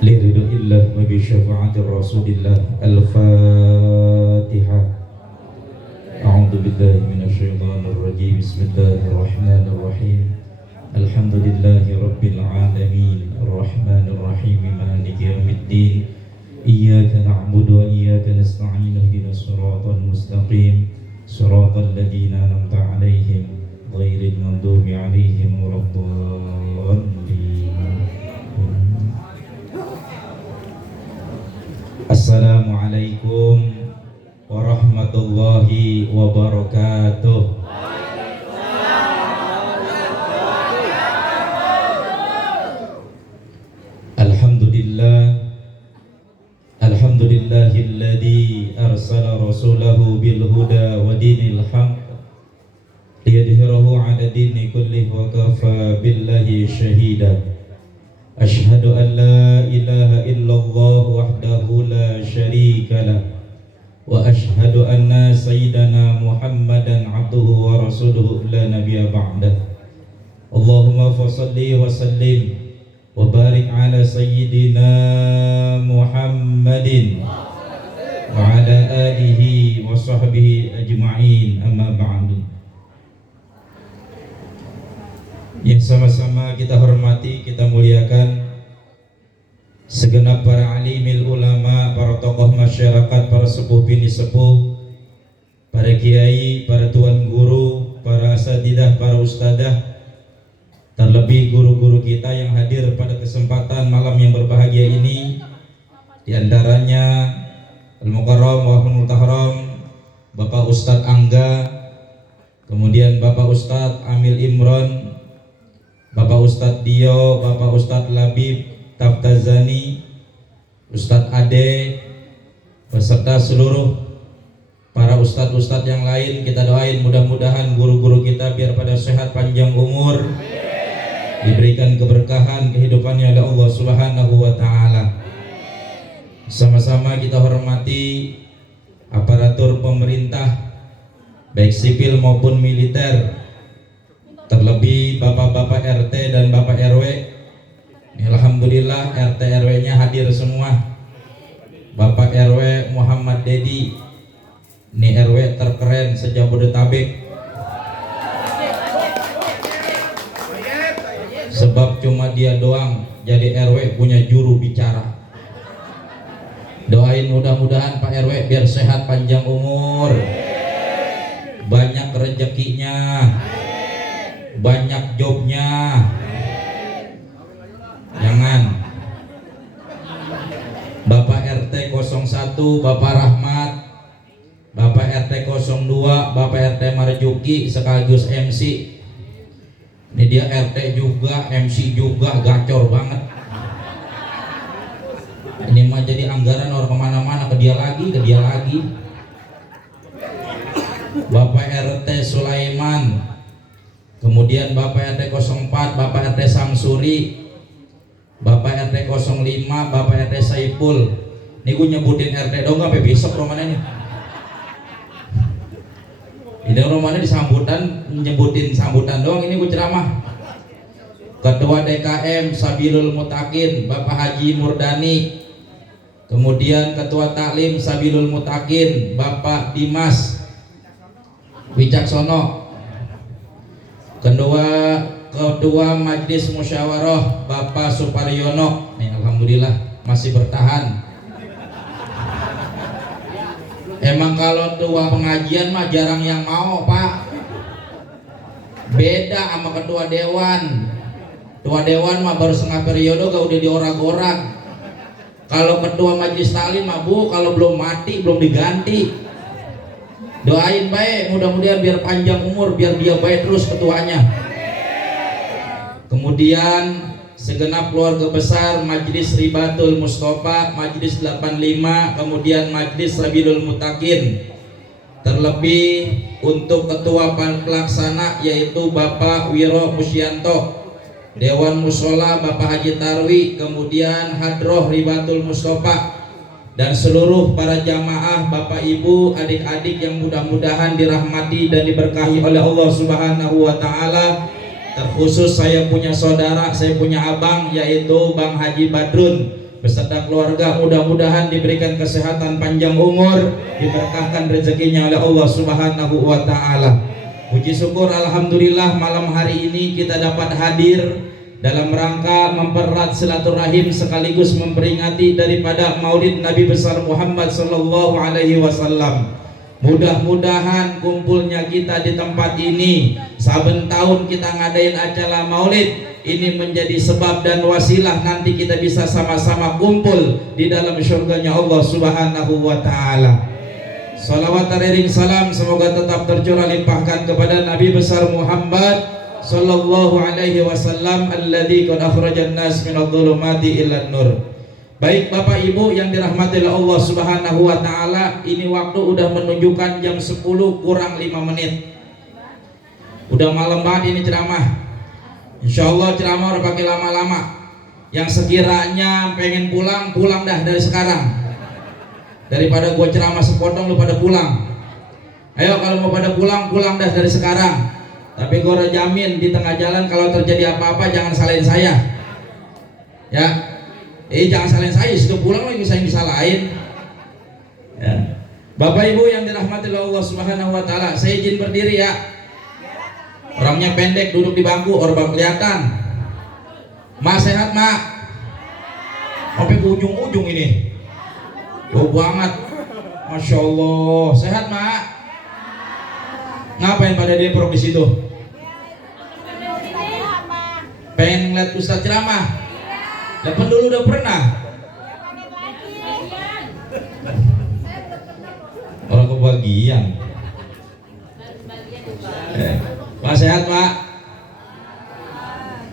لرضا الله وبشفاعة رسول الله. الفاتحة. أعوذ بالله من الشيطان الرجيم. بسم الله الرحمن الرحيم. الحمد لله رب العالمين الرحمن الرحيم مالك يوم الدين. إياك نعبد وإياك نستعين اهدنا الصراط المستقيم صراط الذين أنعمت عليهم غير المغضوب عليهم ولا الضالين. Assalamualaikum warahmatullahi wabarakatuh. Alhamdulillahilladzi arsala rasulahu bil huda wa dinil haqq liyudhhirahu 'ala dini kullihi wa kafa billahi shahida. Ashhadu an la ilaha illallah wahdahu la syarika lah wa ashhadu anna sayyidana Muhammadan abduhu wa rasuluhu la nabiyya ba'dah. Allahumma fassalli wa sallim wa barik ala sayyidina Muhammadin wa ala alihi wa sahbihi ajma'in, amma ba'du. Yang sama-sama kita hormati, kita muliakan segenap para alimil ulama, para tokoh masyarakat, para sepuh bini sepuh, para kiai, para tuan guru, para asatidah, para ustadzah, terlebih guru-guru kita yang hadir pada kesempatan malam yang berbahagia ini. Di antaranya Al-Mukarram wa Al-Mutahram Bapak Ustadz Angga, kemudian Bapak Ustadz Amil Imron, Bapak Ustadz Dio, Bapak Ustadz Labib Taftazani, Ustadz Ade, beserta seluruh para ustadz-ustadz yang lain. Kita doain mudah-mudahan guru-guru kita biar pada sehat panjang umur, diberikan keberkahan kehidupannya oleh Allah Subhanahu wa Ta'ala. Sama-sama kita hormati aparatur pemerintah baik sipil maupun militer, terlebih bapak-bapak RT dan bapak RW. Alhamdulillah RT RW-nya hadir semua. Bapak RW Muhammad Dedi, ini RW terkeren se-Jabodetabek. Sebab cuma dia doang jadi RW punya juru bicara. Doain mudah-mudahan Pak RW biar sehat panjang umur, banyak rezekinya, banyak jobnya. Jangan Bapak RT 01 Bapak Rahmat, Bapak RT 02 Bapak RT Marjuki sekaligus MC. Ini dia RT juga, MC juga, gacor banget. Ini mah jadi anggaran orang kemana-mana, ke dia lagi, ke dia lagi. Bapak RT Sulaiman, kemudian Bapak RT 04 Bapak RT Samsuri, Bapak RT 05 Bapak RT Saiful. Ini gue nyebutin RT dong sampai besok rumahnya nih. Ini rumahnya disambutan, nyebutin sambutan doang. Ini gue ceramah. Ketua DKM Sabilul Mutakin Bapak Haji Murdani, kemudian Ketua Taklim Sabilul Mutakin Bapak Dimas Wicaksono, Kedua Majelis Musyawarah Bapak Suparyono. Nih, alhamdulillah masih bertahan. Emang kalau tua pengajian mah jarang yang mau, Pak. Beda sama ketua dewan. Ketua dewan mah baru setengah periode gak udah diorak-orak. Kalau ketua majelis taklim mah Bu, kalau belum mati belum diganti. Doain baik, mudah-mudahan biar panjang umur, biar dia baik terus ketuanya. Kemudian segenap keluarga besar Majelis Ribatul Mustofa, Majelis 85, kemudian Majelis Sabilul Mutakin. Terlebih untuk ketua pelaksana yaitu Bapak Wiro Musyanto, Dewan Musola Bapak Haji Tarwi, kemudian Hadroh Ribatul Mustofa, dan seluruh para jamaah Bapak Ibu adik-adik yang mudah-mudahan dirahmati dan diberkahi oleh Allah Subhanahu wa Ta'ala. Terkhusus saya punya saudara, saya punya abang yaitu Bang Haji Badrun beserta keluarga, mudah-mudahan diberikan kesehatan panjang umur, diberkahkan rezekinya oleh Allah Subhanahu wa taala. Puji syukur alhamdulillah malam hari ini kita dapat hadir dalam rangka mempererat silaturahim sekaligus memperingati daripada Maulid Nabi besar Muhammad sallallahu alaihi wasallam. Mudah-mudahan kumpulnya kita di tempat ini, saben tahun kita ngadain acara Maulid, ini menjadi sebab dan wasilah nanti kita bisa sama-sama kumpul di dalam syurganya Allah Subhanahu wa taala. Salawat teriring salam semoga tetap tercurah limpahkan kepada Nabi besar Muhammad sallallahu alaihi wasallam alladzi qad akhrajan nas minadh-dhulumati ilan nur. Baik Bapak Ibu yang dirahmati oleh Allah Subhanahu wa taala, ini waktu udah menunjukkan jam 10 kurang 5 menit. Udah malam banget ini ceramah. Insya Allah ceramah udah pakai lama-lama. Yang sekiranya pengen pulang, pulang dah dari sekarang. Daripada gua ceramah sepotong lu pada pulang. Ayo kalau mau pada pulang, pulang dah dari sekarang. Tapi gua udah jamin di tengah jalan kalau terjadi apa-apa jangan salahin saya. Ya, jangan salahin saya. Sudah pulang lagi saya bisa lain. Ya. Bapak Ibu yang dirahmati oleh Allah Subhanahu wa taala, saya izin berdiri ya. Orangnya pendek duduk di bangku, orang kelihatan. Mak sehat mak? Sampai ke ujung-ujung ini. Jauh banget. Masya Allah. Sehat mak? Ngapain pada deprok di situ? Pengen ngeliat Ustaz ceramah? Depan dulu udah pernah. Orang kebagian. Pak sehat Pak?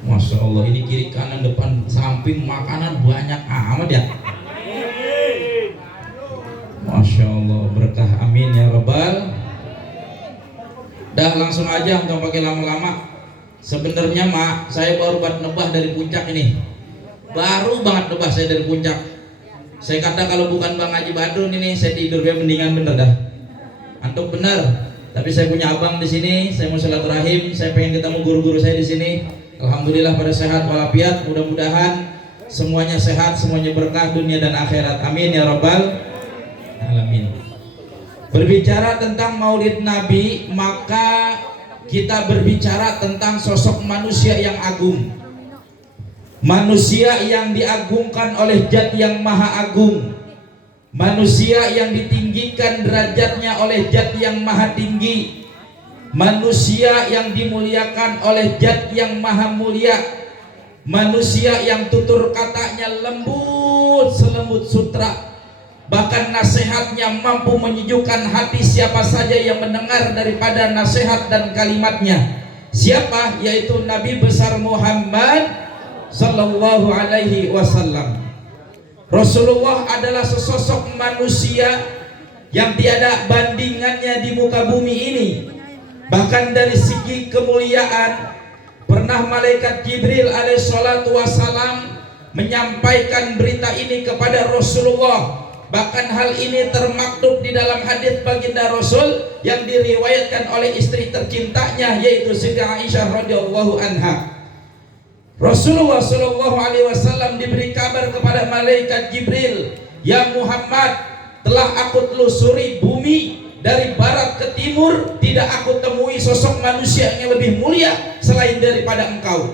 Masya Allah, ini kiri kanan depan samping makanan banyak amat ya. Masya Allah, berkah amin ya Rabbal. Dah langsung aja, nggak pakai lama-lama. Sebenarnya Mak, saya baru buat nebah dari puncak ini. Baru banget nebah saya dari puncak. Saya kata kalau bukan Bang Haji Badrun ini, saya tidurnya mendingan bener dah. Antum bener. Tapi saya punya abang di sini, saya mau silaturahim, saya pengen ketemu guru-guru saya di sini. Alhamdulillah pada sehat walafiat, mudah-mudahan semuanya sehat, semuanya berkah dunia dan akhirat. Amin ya Rabbal alamin. Berbicara tentang Maulid Nabi, maka kita berbicara tentang sosok manusia yang agung. Manusia yang diagungkan oleh Zat yang Maha Agung. Manusia yang ditinggikan derajatnya oleh Zat yang Maha Tinggi. Manusia yang dimuliakan oleh Zat yang Maha Mulia. Manusia yang tutur katanya lembut selembut sutra. Bahkan nasihatnya mampu menyejukkan hati siapa saja yang mendengar daripada nasihat dan kalimatnya. Siapa? Yaitu Nabi besar Muhammad sallallahu alaihi wasallam. Rasulullah adalah sesosok manusia yang tiada bandingannya di muka bumi ini. Bahkan dari segi kemuliaan, pernah malaikat Jibril alaihissalatu wassalam menyampaikan berita ini kepada Rasulullah. Bahkan hal ini termaktub di dalam hadis baginda Rasul yang diriwayatkan oleh istri tercintanya, yaitu Siti Aisyah radhiyallahu anha. Rasulullah sallallahu alaihi wasallam diberi kabar kepada malaikat Jibril, "Ya Muhammad, telah aku telusuri bumi dari barat ke timur, tidak aku temui sosok manusia yang lebih mulia selain daripada engkau.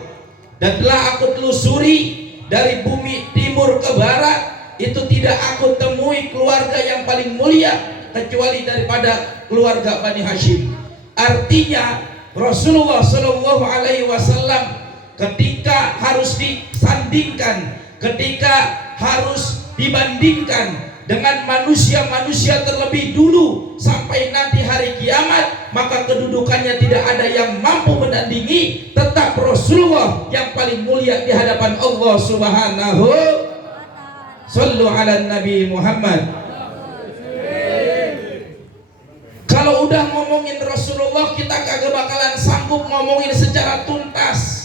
Dan telah aku telusuri dari bumi timur ke barat, itu tidak aku temui keluarga yang paling mulia kecuali daripada keluarga Bani Hashim." Artinya Rasulullah sallallahu alaihi wasallam ketika harus disandingkan, ketika harus dibandingkan dengan manusia-manusia terlebih dulu sampai nanti hari kiamat, maka kedudukannya tidak ada yang mampu menandingi. Tetap Rasulullah yang paling mulia di hadapan Allah Subhanahu. Sallu ala Nabi Muhammad. Kalau udah ngomongin Rasulullah, kita kagak bakalan sanggup ngomongin secara tuntas.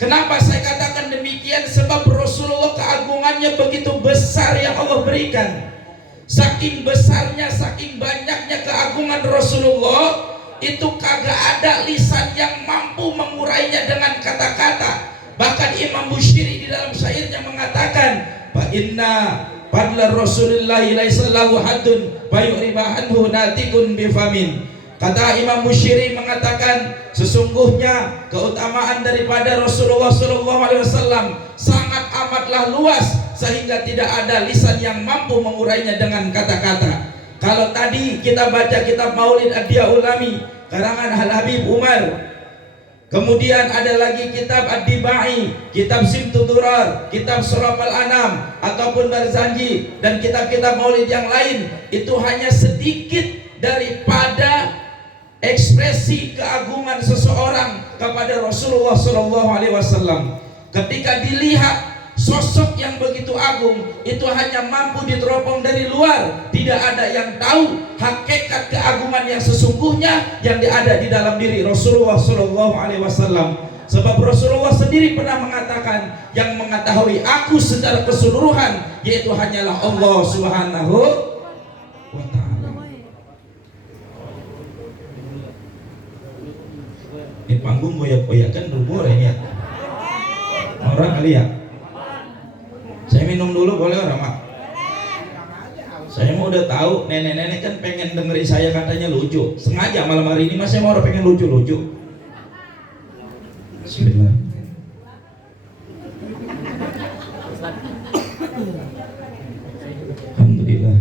Kenapa saya katakan demikian? Sebab Rasulullah keagungannya begitu besar yang Allah berikan. Saking besarnya, saking banyaknya keagungan Rasulullah, itu kagak ada lisan yang mampu mengurainya dengan kata-kata. Bahkan Imam Busiri di dalam syairnya mengatakan, fa inna fadla Rasulillahi laisa lahu haddun fayuriba anhu natikun bifamin. Kata Imam Musyiri mengatakan, sesungguhnya keutamaan daripada Rasulullah SAW sangat amatlah luas sehingga tidak ada lisan yang mampu mengurainya dengan kata-kata. Kalau tadi kita baca kitab Maulid Ad-Diya Ulami karangan Al Habib Umar, kemudian ada lagi kitab Ad-Dibai, kitab Simtu Durar, kitab Suraf Al-Anam ataupun Barzanji dan kitab-kitab Maulid yang lain, itu hanya sedikit daripada ekspresi keagungan seseorang kepada Rasulullah SAW. Ketika dilihat sosok yang begitu agung, itu hanya mampu diteropong dari luar. Tidak ada yang tahu hakikat keagungan yang sesungguhnya yang ada di dalam diri Rasulullah SAW. Sebab Rasulullah sendiri pernah mengatakan, yang mengetahui aku secara keseluruhan yaitu hanyalah Allah Subhanahu wa Ta'ala. Ini panggung goyak-goyak kan rumor ini ya. Orang kali ya. Saya minum dulu boleh orang mak? Saya mau udah tahu nenek-nenek kan pengen dengerin saya katanya lucu. Sengaja malam hari ini mas saya mau orang pengen lucu-lucu. Bismillah. Alhamdulillah.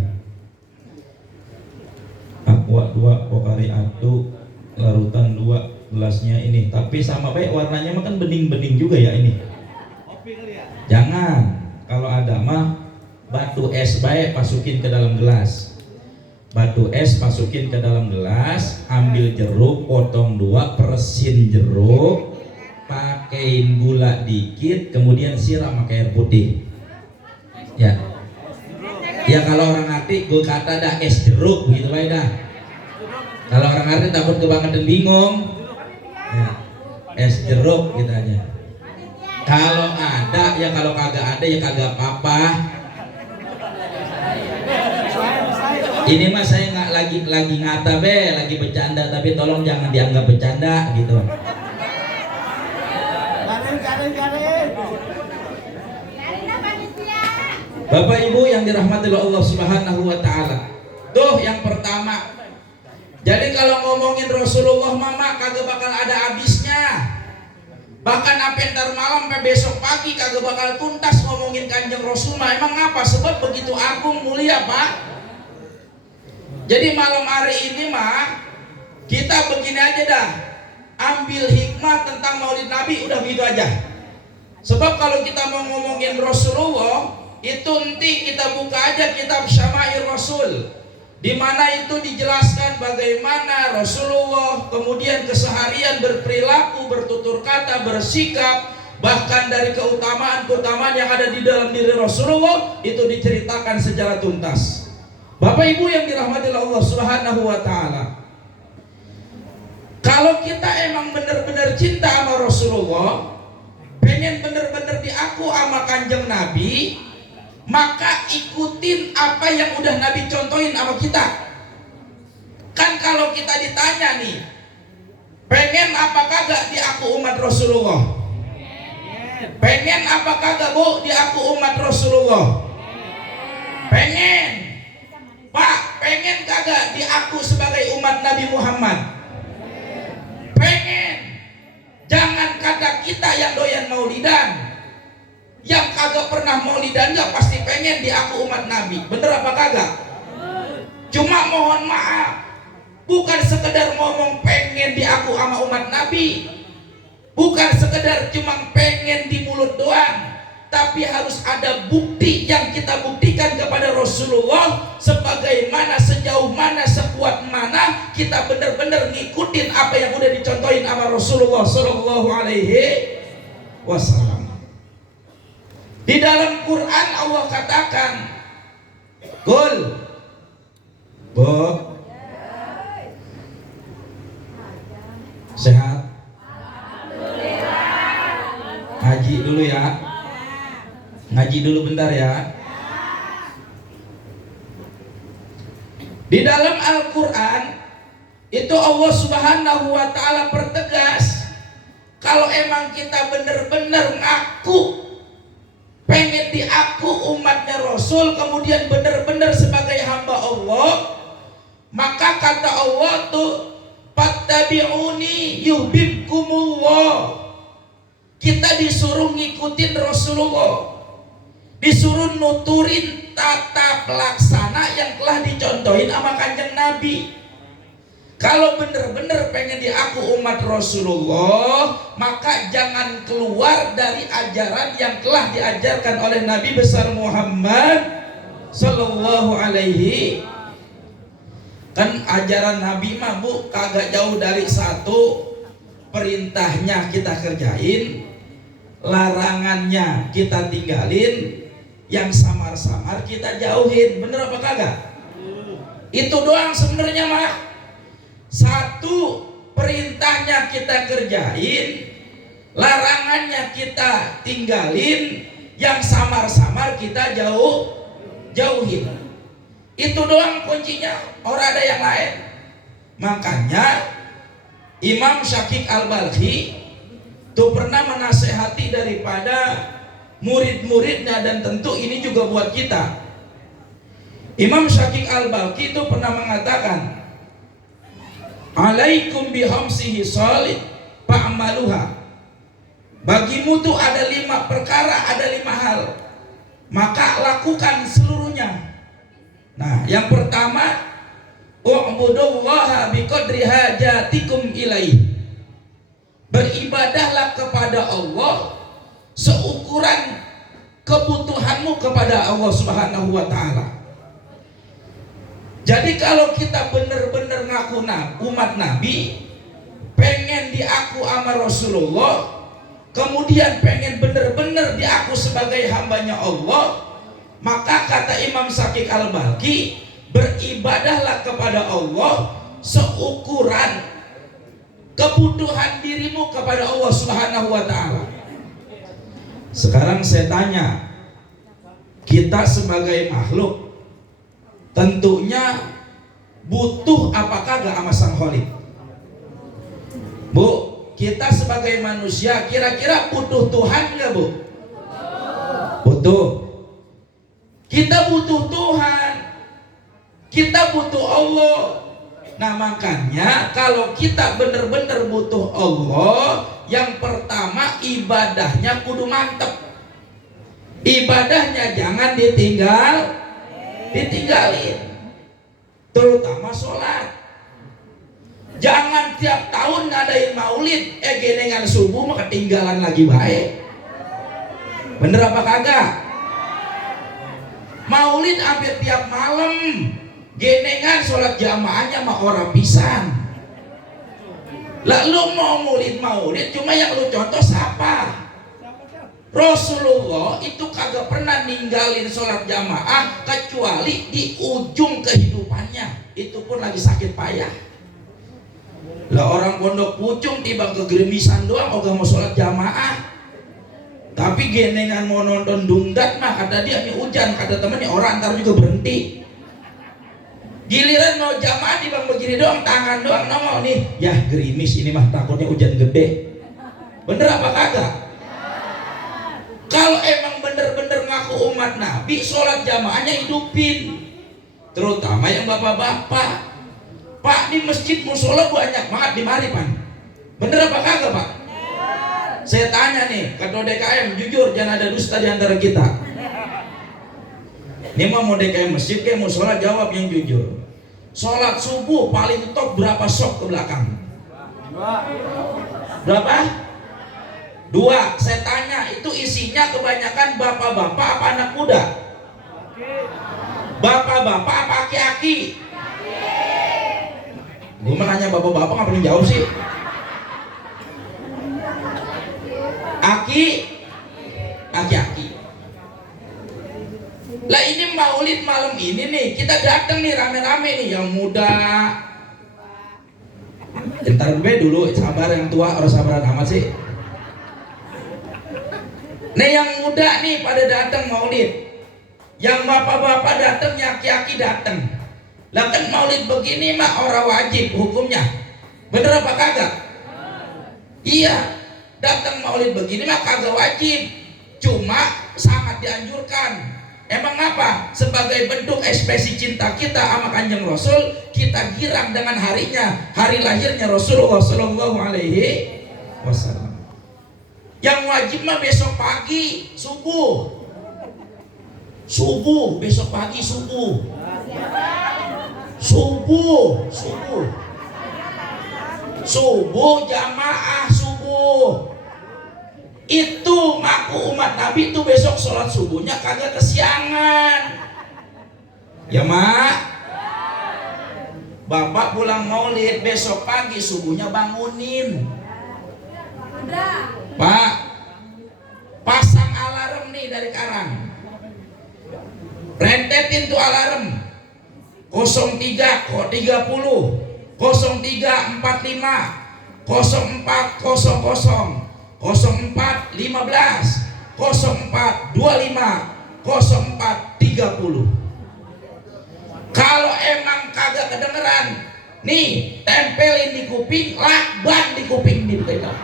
Aqua 2 Pokari atu larutan 2 gelasnya ini, tapi sama baik warnanya mah kan bening-bening juga ya ini. Jangan, kalau ada mah batu es baik masukin ke dalam gelas. Batu es masukin ke dalam gelas, ambil jeruk, potong 2, persin jeruk, pakein gula dikit, kemudian siram pakai air putih. Ya. Ya kalau orang ngerti, gue kata dah es jeruk gitu baik dah. Kalau orang ngerti takut kebangetan bingung. Ya, es jeruk gitu aja. Kalau ada ya, kalau kagak ada ya kagak apa-apa. Ini mah saya nggak lagi ngata lagi bercanda, tapi tolong jangan dianggap bercanda gitu. Bapak Ibu yang dirahmati Allah Subhanahu wa Ta'ala. Tuh yang pertama. Jadi kalau ngomongin Rasulullah mama kagak bakal ada habisnya. Bahkan sampai ntar malam sampai besok pagi kagak bakal tuntas ngomongin Kanjeng Rasul mah. Emang apa? Sebab begitu agung mulia Pak. Jadi malam hari ini mah kita begini aja dah. Ambil hikmah tentang Maulid Nabi udah begitu aja. Sebab kalau kita mau ngomongin Rasulullah, itu nanti kita buka aja kitab Syama'il Rasul, di mana itu dijelaskan bagaimana Rasulullah kemudian keseharian berperilaku, bertutur kata, bersikap, bahkan dari keutamaan-keutamaan yang ada di dalam diri Rasulullah itu diceritakan secara tuntas. Bapak Ibu yang dirahmati Allah Subhanahu wa Ta'ala, kalau kita emang benar-benar cinta sama Rasulullah, pengen benar-benar diaku sama Kanjeng Nabi, maka ikutin apa yang udah Nabi contohin sama kita. Kan kalau kita ditanya nih, pengen apa kagak diaku umat Rasulullah? Pengen apa kagak bu diaku umat Rasulullah? Pengen. Pak, pengen kagak diaku sebagai umat Nabi Muhammad? Pengen. Jangan kata kita yang doyan maulidan, yang kagak pernah maulidan gak pasti pengen diaku umat Nabi. Bener apa kagak? Cuma mohon maaf, bukan sekedar ngomong pengen diaku sama umat Nabi, bukan sekedar cuma pengen di mulut doang, tapi harus ada bukti yang kita buktikan kepada Rasulullah, sebagaimana sejauh mana, sekuat mana kita benar-benar ngikutin apa yang udah dicontohin sama Rasulullah Sallallahu Alaihi Wasallam. Di dalam Quran Allah katakan, Qul Bu sehat? Ngaji dulu ya. Ngaji dulu bentar ya. Di dalam Al-Quran itu Allah Subhanahu wa Ta'ala pertegas, kalau emang kita benar-benar ngaku pengen pengen diaku umatnya Rasul, kemudian benar-benar sebagai hamba Allah, maka kata Allah tuh, fattabi'uni yuhibbukumullah. Kita disuruh ngikutin Rasulullah, disuruh nuturin tata pelaksana yang telah dicontohin sama Kanjeng Nabi. Kalau benar-benar pengen diaku umat Rasulullah, maka jangan keluar dari ajaran yang telah diajarkan oleh Nabi besar Muhammad Sallallahu Alaihi. Kan ajaran Nabi mah bu kagak jauh dari satu, perintahnya kita kerjain, larangannya kita tinggalin, yang samar-samar kita jauhin. Bener apa kagak? Itu doang sebenarnya mah. Satu, perintahnya kita kerjain, larangannya kita tinggalin, yang samar-samar kita jauhin. Itu doang kuncinya, orang ada yang lain. Makanya Imam Syafiq Al-Balkhi itu pernah menasehati daripada murid-muridnya, dan tentu ini juga buat kita. Imam Syafiq Al-Balkhi itu pernah mengatakan, alaikum bihamsihi salih fa'amaluha. Bagimu tuh ada 5 perkara, ada 5 hal, maka lakukan seluruhnya. Nah, yang pertama, u'budullaha biqadri hajatikum ilaih. Beribadahlah kepada Allah seukuran kebutuhanmu kepada Allah Subhanahu wa ta'ala. Jadi kalau kita benar-benar ngaku umat Nabi, pengen diaku sama Rasulullah, kemudian pengen benar-benar diaku sebagai hambanya Allah, maka kata Imam Syafiq Al-Balkhi, beribadahlah kepada Allah seukuran kebutuhan dirimu kepada Allah Subhanahu wa ta'ala. Sekarang saya tanya, kita sebagai makhluk tentunya butuh apakah gak sama Sang Khalik? Bu, kita sebagai manusia kira-kira butuh Tuhan gak bu? Butuh. Kita butuh Tuhan, kita butuh Allah. Nah makanya kalau kita benar-benar butuh Allah, yang pertama ibadahnya kudu mantep. Ibadahnya jangan ditinggalin, terutama sholat. Jangan tiap tahun ngadain maulid, genengan subuh mah ketinggalan lagi baik. Bener apa kagak? Maulid hampir tiap malam, genengan sholat jamaahnya mah orang pisan. Lalu mau maulid cuma yang lu contoh siapa? Rasulullah itu kagak pernah ninggalin sholat jamaah kecuali di ujung kehidupannya, itu pun lagi sakit payah. Lah orang pondok pucung tiba kegeremisan doang ogah mau sholat jamaah, tapi genengan mau nonton dungdat mah kata dia ini hujan, kata temennya orang ntar juga berhenti. Giliran mau jamaah tiba begini doang, tangan doang nongol nih, ya gerimis ini mah takutnya hujan gede. Bener apa kagak? Kalau emang bener-bener ngaku umat Nabi, sholat jamaahnya hidupin. Terutama yang bapak-bapak. Pak, di masjid musola banyak banget di mari pan. Bener apa kagak pak? Saya tanya nih, ketua DKM, jujur jangan ada dusta di antara kita. Ini mau DKM masjid kayak musola, jawab yang jujur. Sholat subuh paling top berapa sok ke belakang? Berapa? 2. Saya tanya, itu isinya kebanyakan bapak-bapak apa anak muda? Bapak-bapak apa aki-aki? Gue mau nanya bapak-bapak nggak pernah jawab sih. Aki-aki. Lah ini maulid malam ini nih, kita datang nih rame-rame nih, yang muda. Ntar gue dulu, sabar yang tua, harus sabaran amat sih. Nih yang muda nih pada datang maulid, yang bapak-bapak datang, yang aki-aki datang. Lah kan maulid begini mah orang wajib hukumnya. Bener apa kagak? Iya, datang maulid begini mah kagak wajib. Cuma sangat dianjurkan. Emang apa? Sebagai bentuk ekspresi cinta kita sama Kanjeng Rasul, kita girang dengan harinya, hari lahirnya Rasulullah Shallallahu Alaihi Wasallam. Yang wajib mah besok pagi subuh, besok pagi subuh, jamaah subuh. Itu ngaku umat Nabi itu besok sholat subuhnya kagak kesiangan. Ya mak, bapak pulang maulid besok pagi subuhnya bangunin. Pak, pasang alarm nih dari sekarang. Rentetin tuh alarm 03 kok 30 03 45 04 00 04 15 04 25 04 30. Kalau emang kagak kedengeran, nih tempelin di kuping, lakban di kuping di pegang.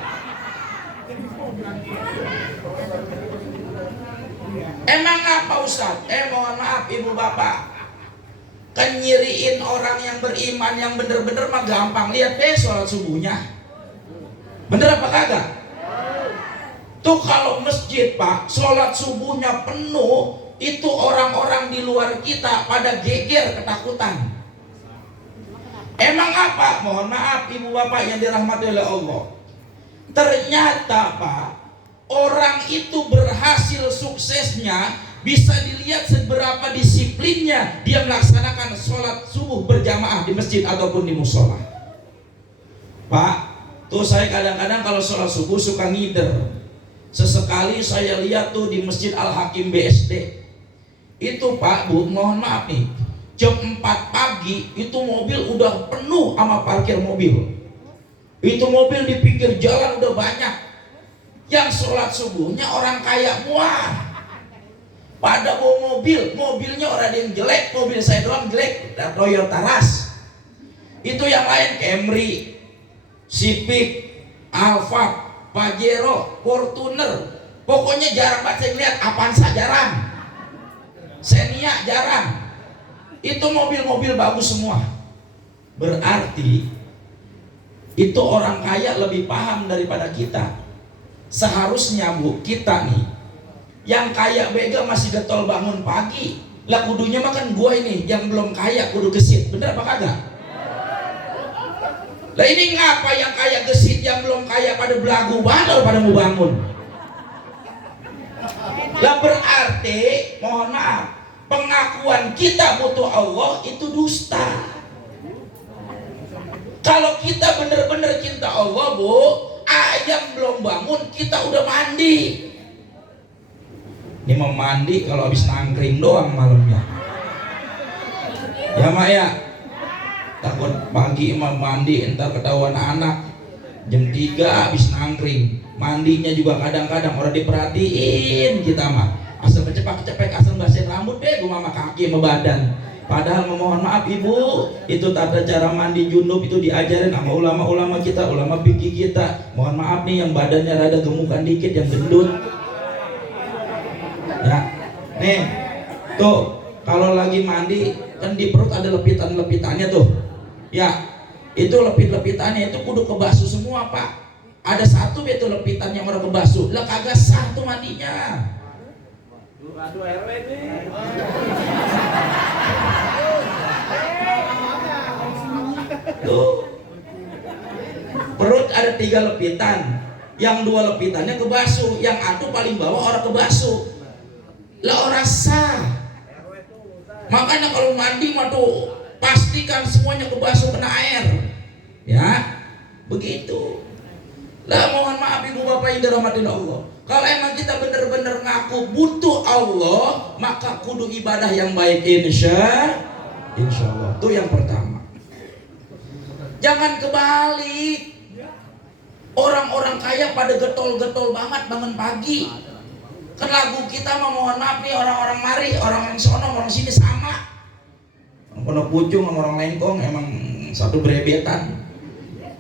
Emang apa Ustaz? Mohon maaf ibu bapak, kenyiriin orang yang beriman yang bener-bener mah gampang. Lihat deh sholat subuhnya, bener apa kagak? Tuh kalau masjid pak, sholat subuhnya penuh, itu orang-orang di luar kita pada geger ketakutan. Emang apa? Mohon maaf ibu bapak yang dirahmati oleh Allah, ternyata pak, orang itu berhasil suksesnya bisa dilihat seberapa disiplinnya dia melaksanakan sholat subuh berjamaah di masjid ataupun di musola. Pak, tuh saya kadang-kadang kalau sholat subuh suka ngider. Sesekali saya lihat tuh di Masjid Al-Hakim BSD. Itu Pak, Bu, mohon maaf nih, jam 4 pagi itu mobil udah penuh sama parkir mobil. Itu mobil di pinggir jalan udah banyak. Yang sholat subuhnya orang kaya muah. Pada bawa mobil, mobilnya orang yang jelek, mobil saya doang jelek, Toyota Rush. Itu yang lain Camry, Civic, Alfa, Pajero, Fortuner, pokoknya jarang banget saya lihat. Avanza jarang, Xenia jarang. Itu mobil-mobil bagus semua. Berarti itu orang kaya lebih paham daripada kita. Seharusnya Bu, kita nih yang kaya bega masih getol bangun pagi. Lah kudunya makan gua ini yang belum kaya kudu gesit. Bener apa kagak? Lah ini ngapa yang kaya gesit, yang belum kaya pada belagu banget pada mau bangun. Lah berarti mohon maaf, pengakuan kita butuh Allah itu dusta. Kalau kita bener-bener cinta Allah Bu, ayam belum bangun kita udah mandi. Ini mau mandi kalau habis nangkring doang malamnya. Ya mak ya, takut pagi emang mandi entar ketahuan anak. Jam 3 habis nangkring, mandinya juga kadang-kadang orang diperhatiin kita mah. Asal kecepek-kecepek, asal basahin rambut deh gua mama kaki sama badan. Padahal memohon maaf ibu, itu tata cara mandi junub itu diajarin sama ulama-ulama kita, ulama fikih kita. Mohon maaf nih yang badannya rada gemukan dikit, yang gendut. Ya, nih, tuh kalau lagi mandi kan di perut ada lepitan-lepitannya tuh. Ya, itu lepit-lepitannya itu kudu kebasuh semua pak. Ada satu itu lepitan yang orang kebasuh, lah kagak sah tuh mandinya. Aduh RW nih. Tuh, perut ada 3 lepitan, yang 2 lepitannya kebasuh, yang satu paling bawah orang kebasuh. Lah orang sah. Makanya kalau mandi mah tuh pastikan semuanya kebasuh kena air. Ya, begitu. Lah mohon maaf ibu bapak yang dirahmati Allah. Kalau emang kita benar-benar ngaku butuh Allah, maka kudu ibadah yang baik insya Allah. Itu yang pertama. Jangan kebalik. Orang-orang kaya pada getol-getol banget bangun pagi. Kan lagu kita mah mohon maaf nih, orang-orang mari, orang sono, orang sini sama. Orang Pondok Pucung sama orang Lengkong emang satu berebetan.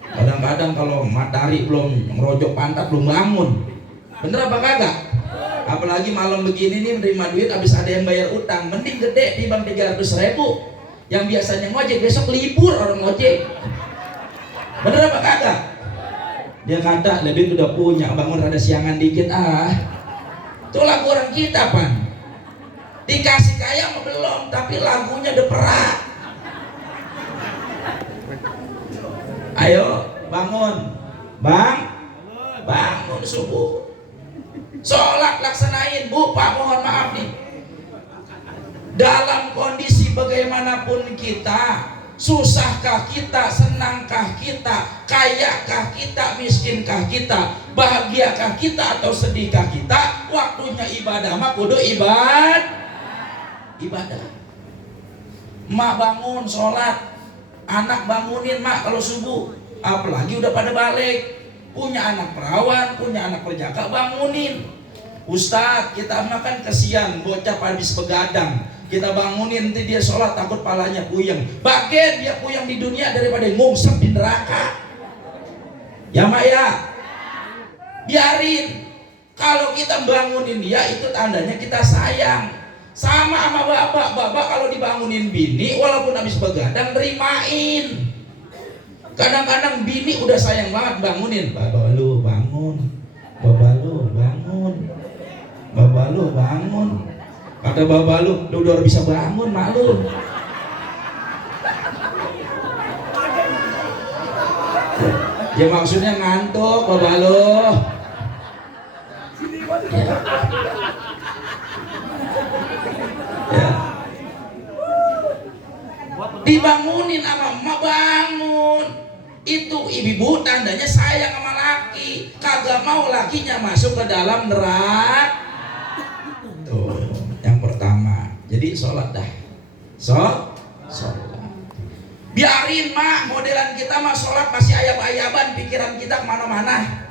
Kadang-kadang kalau matahari belum merojok pantat belum bangun. Bener apa kagak? Apalagi malam begini nih menerima duit habis ada yang bayar utang, mending gede di bang 300.000. Yang biasanya ngojek besok libur orang ngojek. Bener apa kagak? Dia kata lebih udah punya, bangun rada siangan dikit itu lagu orang kita pan. Dikasih kaya mah belum, tapi lagunya udah perak. Ayo bangun bang, bangun subuh, sholat laksanain. Bu Pak mohon maaf nih, dalam kondisi bagaimanapun kita, susahkah kita, senangkah kita, kayakah kita, miskinkah kita, bahagiakah kita atau sedihkah kita, waktunya ibadah mah kudu ibadah. Mak bangun sholat, anak bangunin mak kalau subuh, apalagi udah pada balik, punya anak perawan, punya anak perjaka, bangunin. Ustadz, kita makan kesian bocah habis begadang, kita bangunin nanti dia sholat takut palanya puyeng. Bagian dia puyeng di dunia daripada ngungsep di neraka. Ya mak ya, biarin. Kalau kita bangunin dia itu tandanya kita sayang. Sama bapak kalau dibangunin bini walaupun habis begadang terimain. Kadang-kadang bini udah sayang banget bangunin, bapak lu bangun, bapak lu bangun, bapak lu bangun. Kata bapak lu udah bisa bangun malu. Ya maksudnya ngantuk bapak lu. Ya. Dibangunin sama emak, bangun. Itu ibu tandanya sayang sama laki, kagak mau lakinya masuk ke dalam neraka. Tuh, yang pertama. Jadi sholat dah. Sholat. Biarin mak, modelan kita mah sholat masih ayab-ayaban, pikiran kita kemana-mana.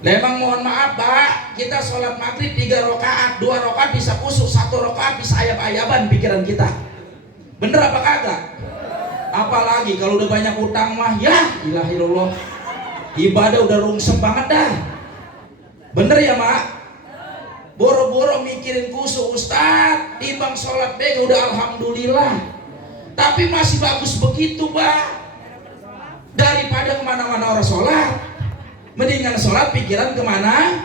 Memang mohon maaf pak, kita sholat maghrib 3 rakaat, 2 rakaat bisa kusuk, 1 rakaat bisa ayab-ayaban pikiran kita. Bener apa kagak? Apalagi kalau udah banyak utang mah, ya ilahillallah, ibadah udah rungsep banget dah. Bener ya mak? Boro-boro mikirin kusuk ustad, timbang sholat bega udah alhamdulillah. Tapi masih bagus begitu pak, daripada kemana-mana orang sholat. Mendingan sholat pikiran kemana?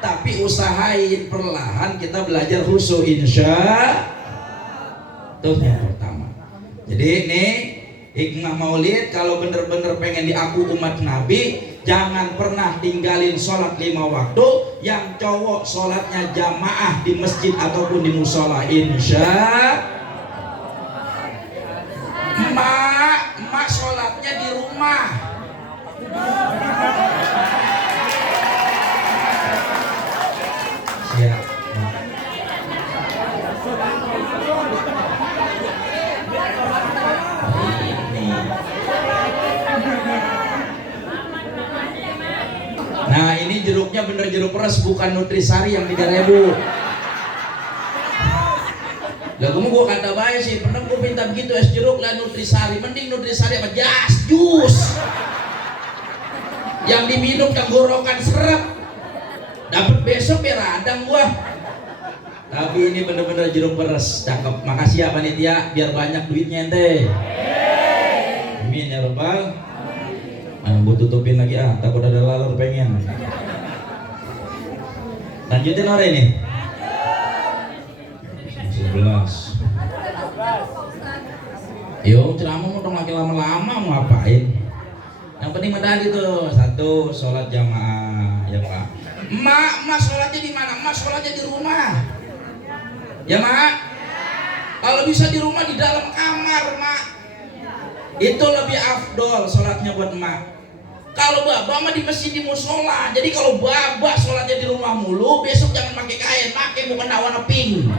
Tapi usahain perlahan kita belajar khusyuk insya. Itu yang pertama. Jadi nih hikmah maulid, kalau bener-bener pengen diaku umat Nabi, jangan pernah tinggalin sholat 5 waktu. Yang cowok sholatnya jamaah di masjid ataupun di musola insya. Emak sholatnya di rumah. Siap. Nah ini jeruknya bener jeruk peres, bukan nutrisari yang 3.000. Lah kamu gua kata baik sih, pernah gua minta begitu es jeruk lah nutrisari, mending nutrisari apa jus yang diminum tenggorokan seret, dapat besok ya radang gua. Tapi ini bener-bener jeruk peres, cakep. Makasih ya panitia, biar banyak duitnya ente. Amin ya robbal. Gua tutupin lagi takut ada lalur pengen. Lanjutin orang ini. 11. Yo ceramah mau dong lagi lama-lama mau ngapain? Yang penting tadi tuh, 1 sholat jamaah ya pak. Mak sholatnya di mana? Mak sholatnya di rumah. Ya mak. Kalau bisa di rumah di dalam kamar mak. Itu lebih afdol sholatnya buat mak. Kalau babak mah di masjid di musola. Jadi kalau babak sholatnya di rumah mulu, besok jangan pakai kain, pakai bukan warna pink.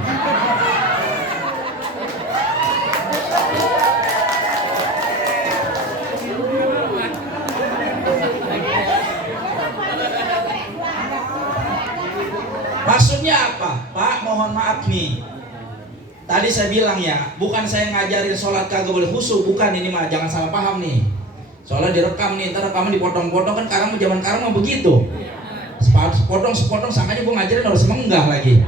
Maksudnya apa? Pak, mohon maaf nih. Tadi saya bilang ya, bukan saya ngajarin sholat kagak boleh khusyuk, bukan ini mah, jangan salah paham nih. Soalnya direkam nih, ntar rekaman dipotong-potong kan, sekarang zaman sekarang mah begitu. Sepotong sangkanya gue ngajarin harus menggah lagi.